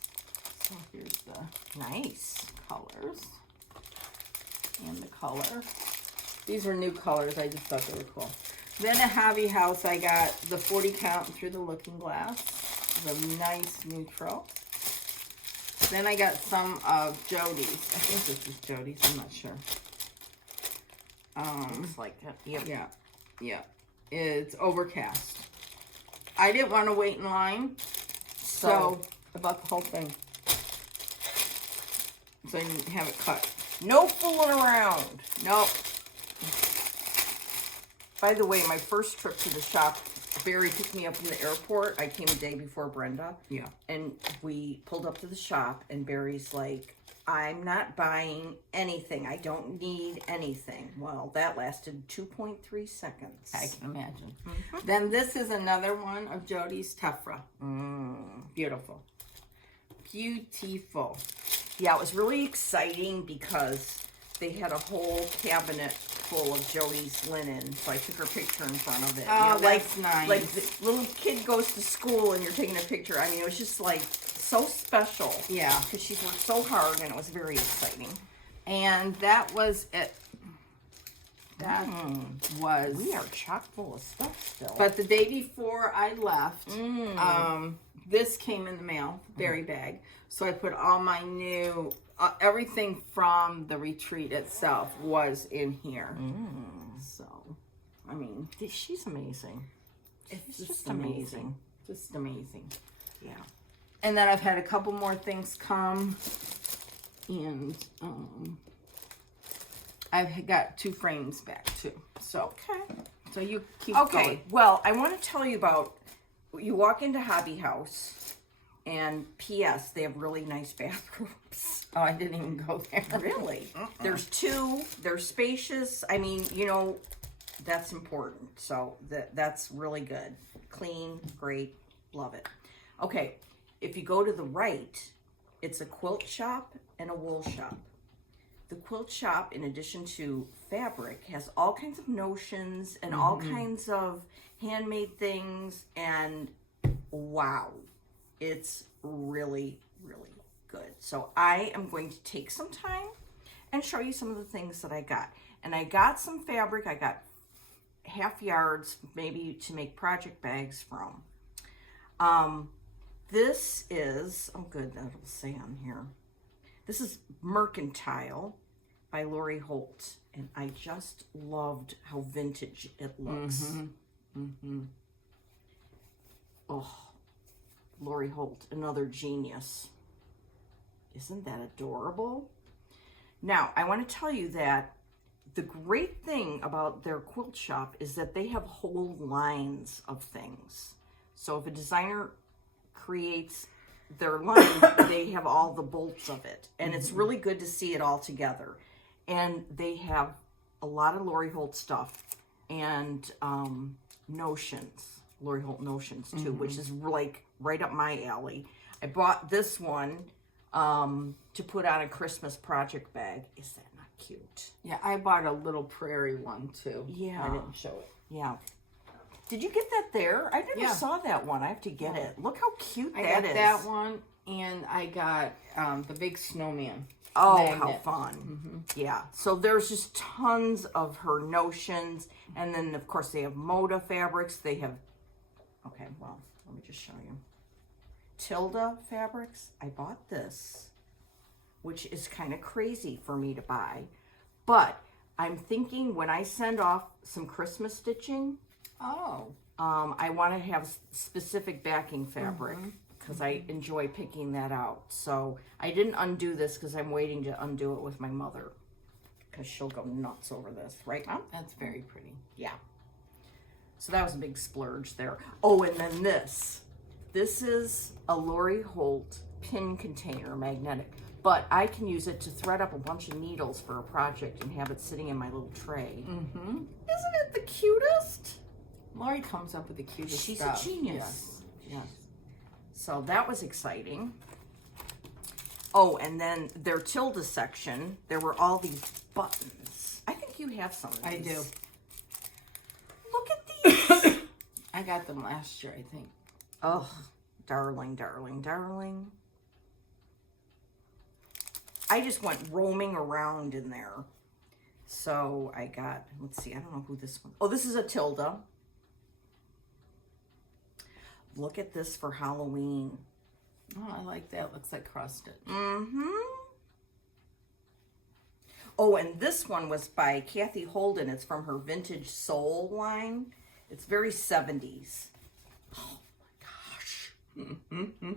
So here's the Nice. colors. And the color. These are new colors. I just thought they were cool. Then at Hobby House, I got the 40 count Through the Looking Glass. The nice neutral. Then I got some of Jody's. I think this is Jody's. I'm not sure. Looks like it. Yep. Yeah. It's Overcast. I didn't want to wait in line, so I bought the whole thing. So I didn't have it cut. No fooling around. Nope. By the way, my first trip to the shop, Barry picked me up from the airport. I came a day before Brenda. Yeah. And we pulled up to the shop, and Barry's like, I'm not buying anything. I don't need anything. Well, that lasted 2.3 seconds. I can imagine. Then this is another one of Jody's Tephra. Beautiful. Beautiful. Yeah, it was really exciting because they had a whole cabinet full of Jody's linen, so I took her picture in front of it. Oh, that's nice. Like the little kid goes to school and you're taking a picture. I mean, it was just like so special. Yeah. Because she's worked so hard and it was very exciting. And that was it. That was... We are chock full of stuff still. But the day before I left, this came in the mail, berry bag. So I put all my new... everything from the retreat itself was in here. So, I mean... She's amazing. It's just amazing. Just amazing. Yeah. And then I've had a couple more things come. And I've got 2 frames back too. So, so you keep going. Well, I want to tell you about... You walk into Hobby House, and P.S., they have really nice bathrooms. Oh, I didn't even go there. Really? There's 2. They're spacious. I mean, you know, that's important. So that's really good. Clean, great, love it. Okay, if you go to the right, it's a quilt shop and a wool shop. The quilt shop, in addition to fabric, has all kinds of notions and all kinds of handmade things, and wow, it's really, really good. So I am going to take some time and show you some of the things that I got. And I got some fabric. I got half yards, maybe to make project bags from. This is, oh good, that'll say on here. This is Mercantile by Lori Holt. And I just loved how vintage it looks. Oh, Lori Holt, another genius. Isn't that adorable? Now, I want to tell you that the great thing about their quilt shop is that they have whole lines of things. So if a designer creates their line, they have all the bolts of it. And it's really good to see it all together. And they have a lot of Lori Holt stuff and notions, Lori Holt notions too, which is like right up my alley. I bought this one to put on a Christmas project bag. Is that not cute? Yeah, I bought a little prairie one too. Yeah. I didn't show it. Yeah. Did you get that there? I never saw that one. I have to get it. Look how cute that is. I got that one, and I got the big snowman. Oh, magnet. how fun. Yeah. So there's just tons of her notions. And then, of course, they have Moda fabrics. They have, okay, well, let me just show you. Tilda fabrics. I bought this, which is kind of crazy for me to buy. But I'm thinking when I send off some Christmas stitching, I want to have specific backing fabric because I enjoy picking that out. So I didn't undo this because I'm waiting to undo it with my mother because she'll go nuts over this, right, Mom? That's very pretty. Yeah. So that was a big splurge there. Oh, and then this. This is a Lori Holt pin container, magnetic. But I can use it to thread up a bunch of needles for a project and have it sitting in my little tray. Isn't it the cutest? Lori comes up with the cutest She's stuff. a genius. Yes. So that was exciting. Oh, and then their Tilda section, there were all these buttons. I think you have some of these. I do. Look at these. I got them last year, I think. Oh, darling, darling, darling. I just went roaming around in there. So I got, let's see, I don't know who this one. Oh, this is a Tilda. Look at this for Halloween. Oh, I like that. Looks like cross stitch. Oh, and this one was by Kathy Holden. It's from her Vintage Soul line. It's very 70s. Oh my gosh.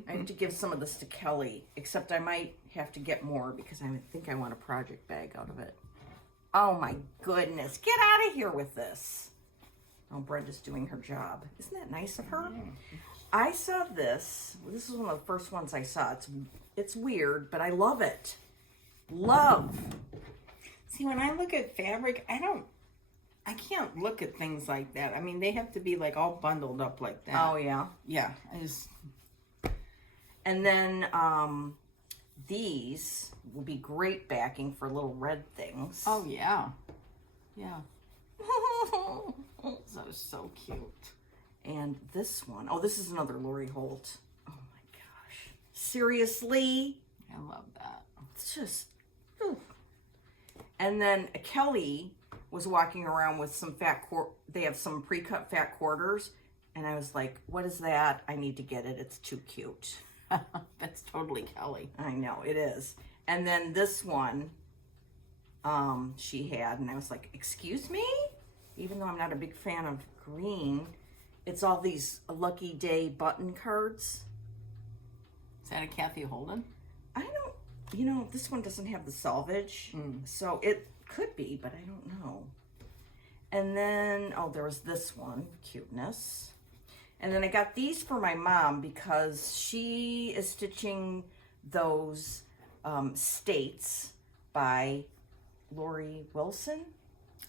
I have to give some of this to Kelly, except I might have to get more because I think I want a project bag out of it. Oh my goodness. Get out of here with this. Oh, Brenda's doing her job. Isn't that nice of her? I saw this. This is one of the first ones I saw. It's weird, but I love it. Love. See, when I look at fabric, I can't look at things like that. I mean, they have to be like all bundled up like that. Oh, yeah. Yeah, I just... And then these would be great backing for little red things. Oh, yeah. Yeah. That was so cute. And this one, oh, this is another Lori Holt. Oh my gosh. Seriously? I love that. It's just, ooh. And then Kelly was walking around with some they have some pre-cut fat quarters. And I was like, what is that? I need to get it. It's too cute. That's totally Kelly. I know, it is. And then this one, she had, and I was like, excuse me? Even though I'm not a big fan of green, it's all these Lucky Day button cards. Is that a Kathy Holden? I don't, this one doesn't have the selvage, so it could be, but I don't know. And then, oh, there was this one, cuteness. And then I got these for my mom because she is stitching those States by Lori Wilson.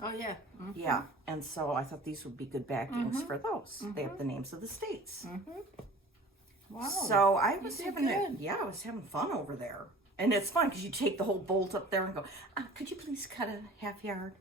Oh, yeah. Mm-hmm. Yeah, and so I thought these would be good backings for those. They have the names of the states. Wow. So I was I was having fun over there. And it's fun because you take the whole bolt up there and go, could you please cut a half yard?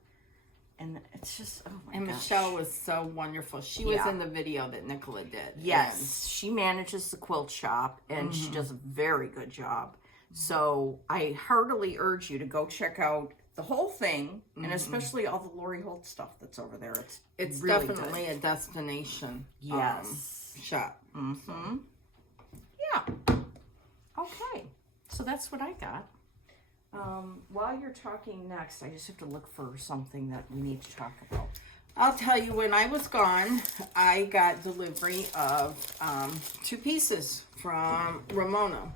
And it's just, oh my And gosh. Michelle was so wonderful. She was in the video that Nicola did. Yes, she manages the quilt shop, and she does a very good job. So I heartily urge you to go check out the whole thing, and especially all the Lori Holt stuff that's over there. It's really definitely good. a destination shop. Mm-hmm. Yeah. Okay. So that's what I got. While you're talking next, I just have to look for something that we need to talk about. I'll tell you, when I was gone, I got delivery of 2 pieces from Ramona.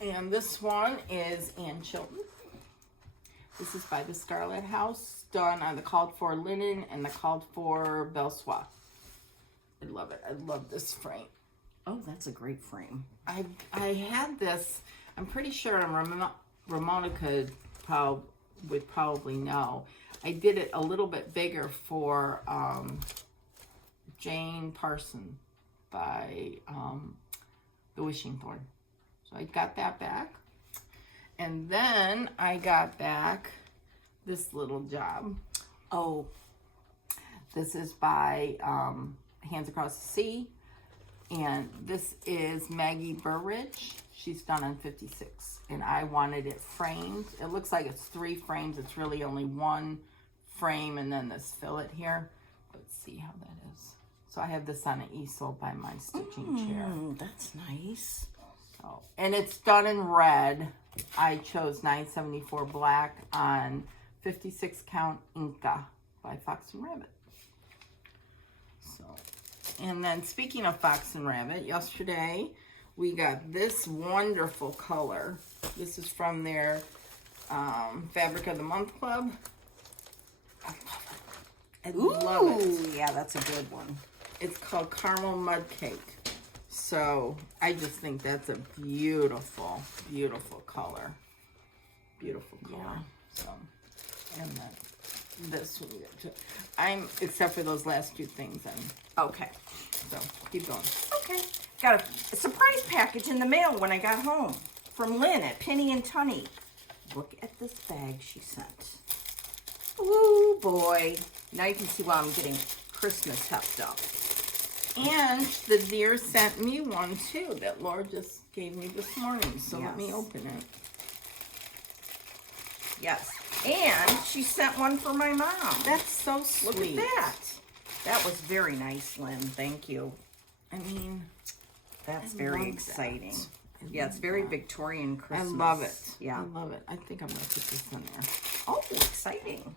And this one is Ann Chilton. This is by the Scarlet House, done on the called for linen and the called for belle soie. I love it. I love this frame. Oh, that's a great frame. I had this, I'm pretty sure Ramona would probably know. I did it a little bit bigger for Jane Parson by The Wishing Thorn. So I got that back. And then I got back this little job. Oh, this is by Hands Across the Sea. And this is Maggie Burridge. She's done on 56. And I wanted it framed. It looks like it's 3 frames. It's really only 1 frame and then this fillet here. Let's see how that is. So I have this on an easel by my stitching chair. That's nice. So, and it's done in red. I chose 974 black on 56 count Inca by Fox and Rabbit. So, and then speaking of Fox and Rabbit, yesterday we got this wonderful color. This is from their Fabric of the Month Club. I love it. Yeah, that's a good one. It's called Caramel Mud Cake. So I just think that's a beautiful, beautiful color. Beautiful color. Yeah. So, and then this one, except for those last 2 things. Okay. So keep going. Okay. Got a surprise package in the mail when I got home from Lynn at Penny and Tunny. Look at this bag she sent. Ooh, boy. Now you can see why I'm getting Christmas hepped up. And the deer sent me one too that Laura just gave me this morning. So let me Yes. open it. Yes. And she sent one for my mom. That's so sweet. Look at that. That was very nice, Lynn. Thank you. I mean, That's I very love exciting. that. Yeah, it's very Victorian I Christmas. love it. Yeah. I love it. I think I'm going to put this in there. Oh, exciting.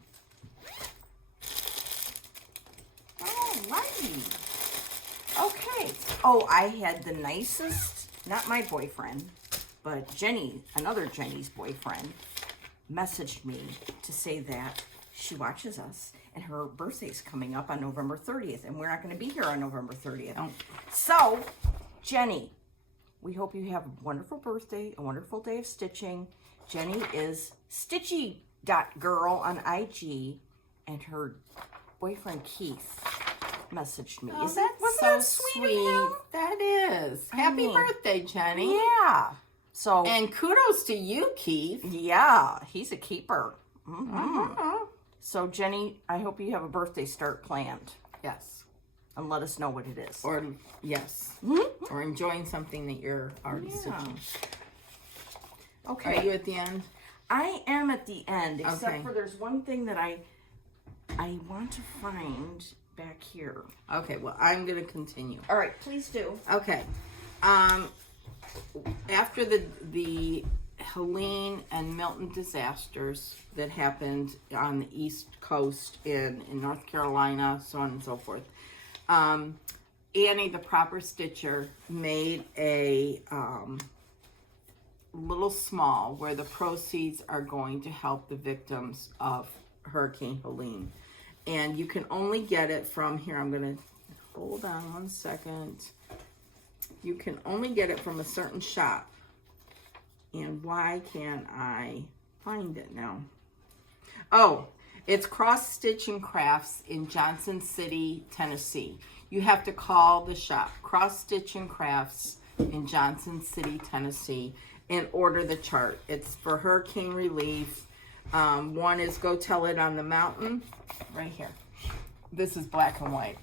Alrighty. Okay. Oh, I had the nicest, not my boyfriend, but Jenny, another Jenny's boyfriend, messaged me to say that she watches us and her birthday's coming up on November 30th, and we're not going to be here on November 30th. Oh. So, Jenny, we hope you have a wonderful birthday, a wonderful day of stitching. Jenny is stitchy.girl on IG, and her boyfriend Keith messaged me. Oh, Wasn't that sweet of him? That is. Happy birthday, Jenny. Yeah. So And kudos to you, Keith. yeah, he's a keeper. So Jenny, I hope you have a birthday start planned, Yes. and let us know what it is. Or, yes. Or enjoying something that you're already stitching. Okay. Are you at the end? I am at the end, except Okay. for there's one thing that I want to find back here. Okay, well, I'm going to continue. All right, please do. Okay. After the Helene and Milton disasters that happened on the East Coast in North Carolina, so on and so forth, Annie, the proper stitcher, made a little small where the proceeds are going to help the victims of Hurricane Helene. And you can only get it from here. I'm going to hold on one second. You can only get it from a certain shop. And why can't I find it now? Oh, it's Cross Stitch and Crafts in Johnson City, Tennessee. You have to call the shop, Cross Stitch and Crafts in Johnson City, Tennessee, and order the chart. It's for hurricane relief. One is Go Tell It on the Mountain, right here. This is black and white.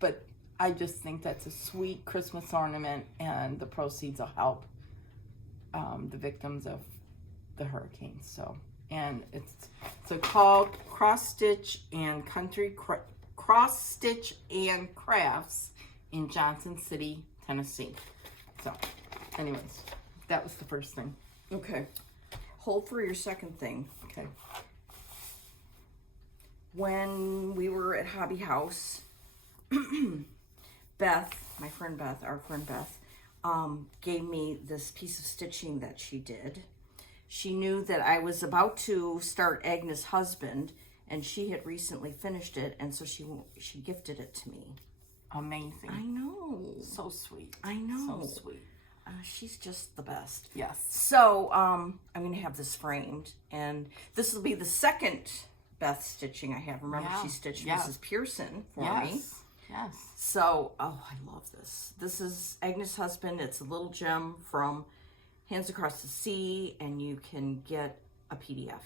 But I just think that's a sweet Christmas ornament, and the proceeds will help the victims of the hurricanes. So, and it's called Cross Stitch and Cross Stitch and Crafts in Johnson City, Tennessee. So, anyways, that was the first thing. Okay. Hold for your second thing. Okay. When we were at Hobby House, Beth, our friend Beth, gave me this piece of stitching that she did. She knew that I was about to start Agnes' Husband, and she had recently finished it, and so she gifted it to me. Amazing. I know. So sweet. I know. So sweet. She's just the best. Yes. So I'm going to have this framed, and this will be the second Beth stitching I have. Remember, she stitched Mrs. Pearson for me. Yes. So, I love this. This is Agnes' Husband. It's a little gem from Hands Across the Sea, and you can get a PDF.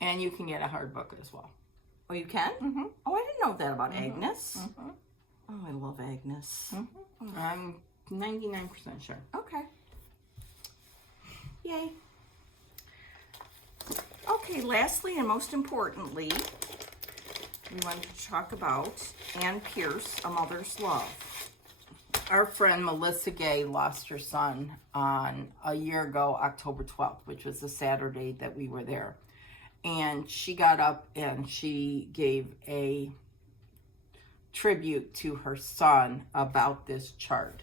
And you can get a hard book as well. Oh, you can? Mm-hmm. Oh, I didn't know that about Agnes. Mm-hmm. Oh, I love Agnes. Mm-hmm. I'm 99% sure. Okay. Yay. Okay, lastly and most importantly, we wanted to talk about Ann Pierce, A Mother's Love. Our friend Melissa Gay lost her son on a year ago, October 12th, which was the Saturday that we were there. And she got up and she gave a tribute to her son about this chart.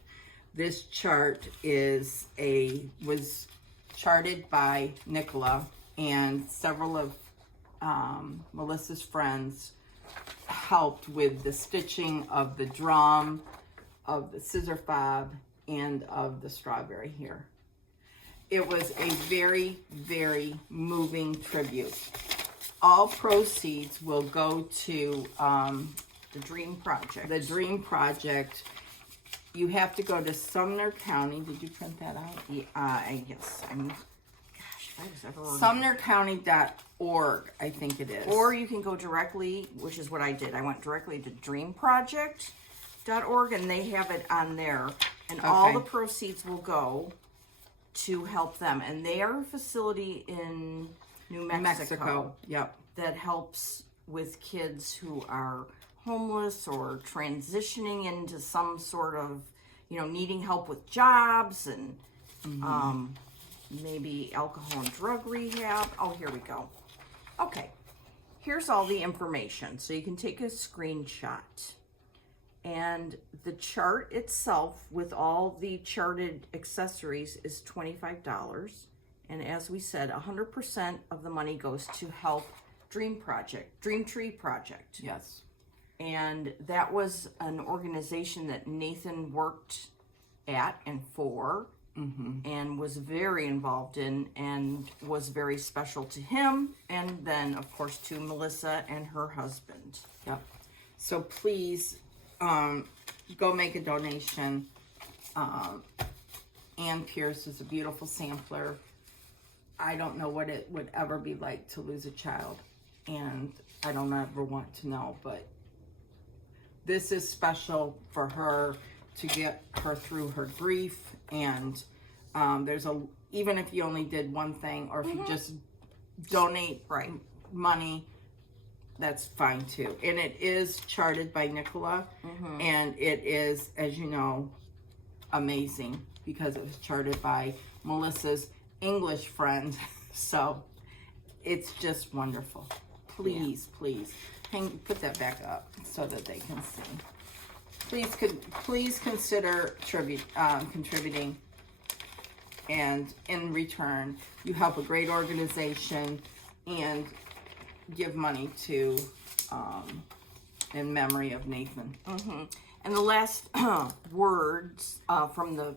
This chart was charted by Nicola, and several of Melissa's friends helped with the stitching of the drum, of the scissor fob, and of the strawberry here. It was a very, very moving tribute. All proceeds will go to The Dream Project. the Dream Project. You have to go to Sumner County. Did you print that out? Yes. Gosh, if I was ever SumnerCounty.org, I think it is. Or you can go directly, which is what I did. I went directly to dreamproject.org, and they have it on there. And all the proceeds will go to help them. And they are a facility in New Mexico. Yep. That helps with kids who are homeless or transitioning into some sort of, needing help with jobs and maybe alcohol and drug rehab. Oh, here we go. Okay, here's all the information. So you can take a screenshot. And the chart itself with all the charted accessories is $25. And as we said, 100% of the money goes to help Dream Tree Project. Yes. And that was an organization that Nathan worked at and for, and was very involved in, and was very special to him, and then of course to Melissa and her husband. Yep. So please go make a donation. Ann Pierce is a beautiful sampler. I don't know what it would ever be like to lose a child, and I don't ever want to know, but this is special for her to get her through her grief. And even if you only did one thing, or if you just donate money, that's fine too. And it is charted by Nicola, and it is, as you know, amazing because it was charted by Melissa's English friend. So it's just wonderful. Please, please put that back up so that they can see. Please consider contributing, and in return, you help a great organization and give money to in memory of Nathan. And the last words from the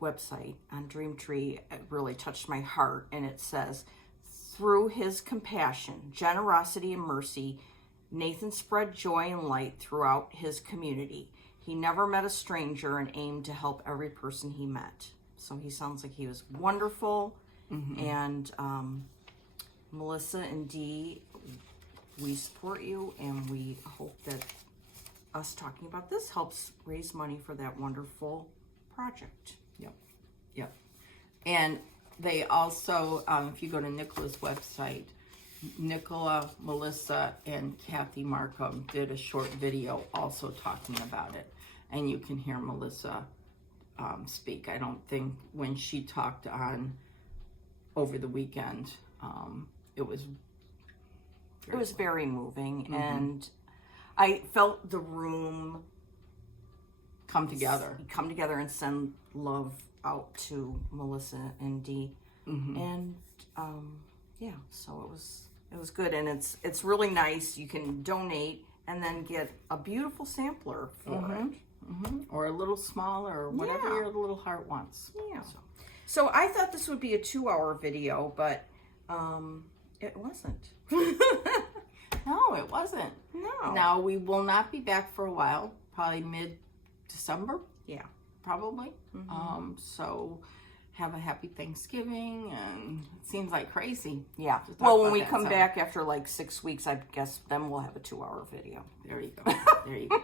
website on Dream Tree really touched my heart, and it says, through his compassion, generosity, and mercy, Nathan spread joy and light throughout his community. He never met a stranger and aimed to help every person he met. So he sounds like he was wonderful. And Melissa and Dee, we support you, and we hope that us talking about this helps raise money for that wonderful project. Yep. And they also, if you go to Nicola's website, Nicola, Melissa, and Kathy Markham did a short video also talking about it. And you can hear Melissa speak. I don't think when she talked on over the weekend, it was very moving, and I felt the room come together and send love out to Melissa and Dee. And so it was good, and it's really nice. You can donate and then get a beautiful sampler for it, or a little smaller, or whatever your little heart wants. So I thought this would be a 2-hour video, but it wasn't. No, it wasn't. No. Now, we will not be back for a while, probably mid-December. Yeah. Probably. So have a happy Thanksgiving, and it seems like crazy. Yeah. Well, when we come back after like 6 weeks, I guess then we'll have a 2-hour video. There you go. There you go.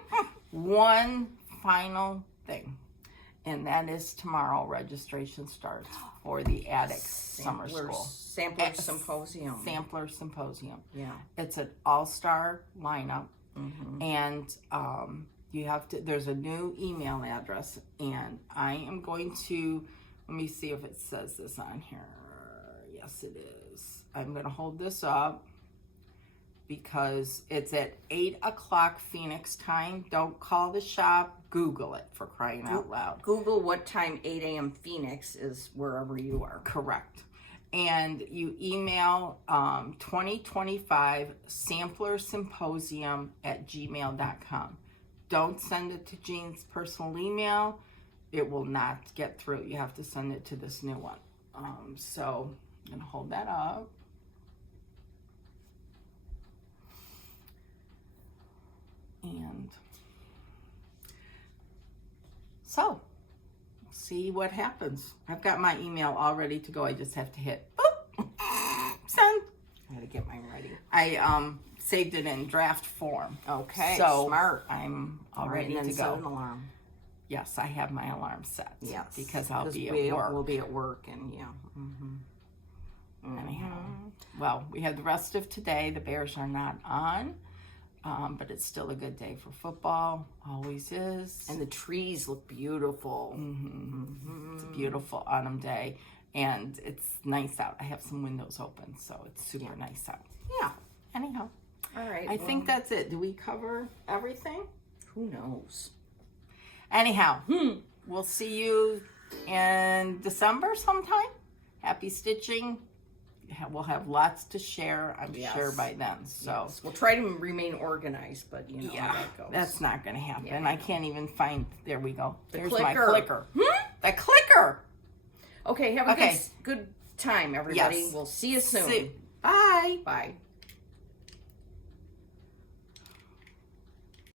One final thing, and that is tomorrow registration starts for the Attic Summer School. Sampler Symposium. Sampler Symposium. Yeah. It's an all-star lineup, and you have to, there's a new email address, and I am going to, let me see if it says this on here. Yes, it is. I'm going to hold this up because it's at 8 o'clock Phoenix time. Don't call the shop. Google it, for crying out loud. Google what time 8 a.m. Phoenix is wherever you are. Correct. And you email 2025 Sampler Symposium at gmail.com. Don't send it to Jean's personal email. It will not get through. You have to send it to this new one. So I'm going to hold that up. And so, see what happens. I've got my email all ready to go. I just have to hit boop, send. I gotta get mine ready. I saved it in draft form. Okay, so smart. I'm all ready to set go. an alarm. Yes, I have my alarm set. Yes, because I'll be at work. We'll be at work, and Anyhow, well, we have the rest of today. The Bears are not on, but it's still a good day for football. Always is. And the trees look beautiful. It's a beautiful autumn day, and it's nice out. I have some windows open, so it's super nice out. Yeah. Anyhow, all right. I think that's it. Do we cover everything? Who knows? Anyhow, we'll see you in December sometime. Happy stitching. we'll have lots to share, I'm Yes. sure, by then. So We'll try to remain organized, but you know how yeah, that goes. that's not going to happen. Yeah. I can't even find. There we go. There's clicker. my clicker. The clicker. Okay, have a good time, everybody. Yes. We'll see you soon. Bye. Bye.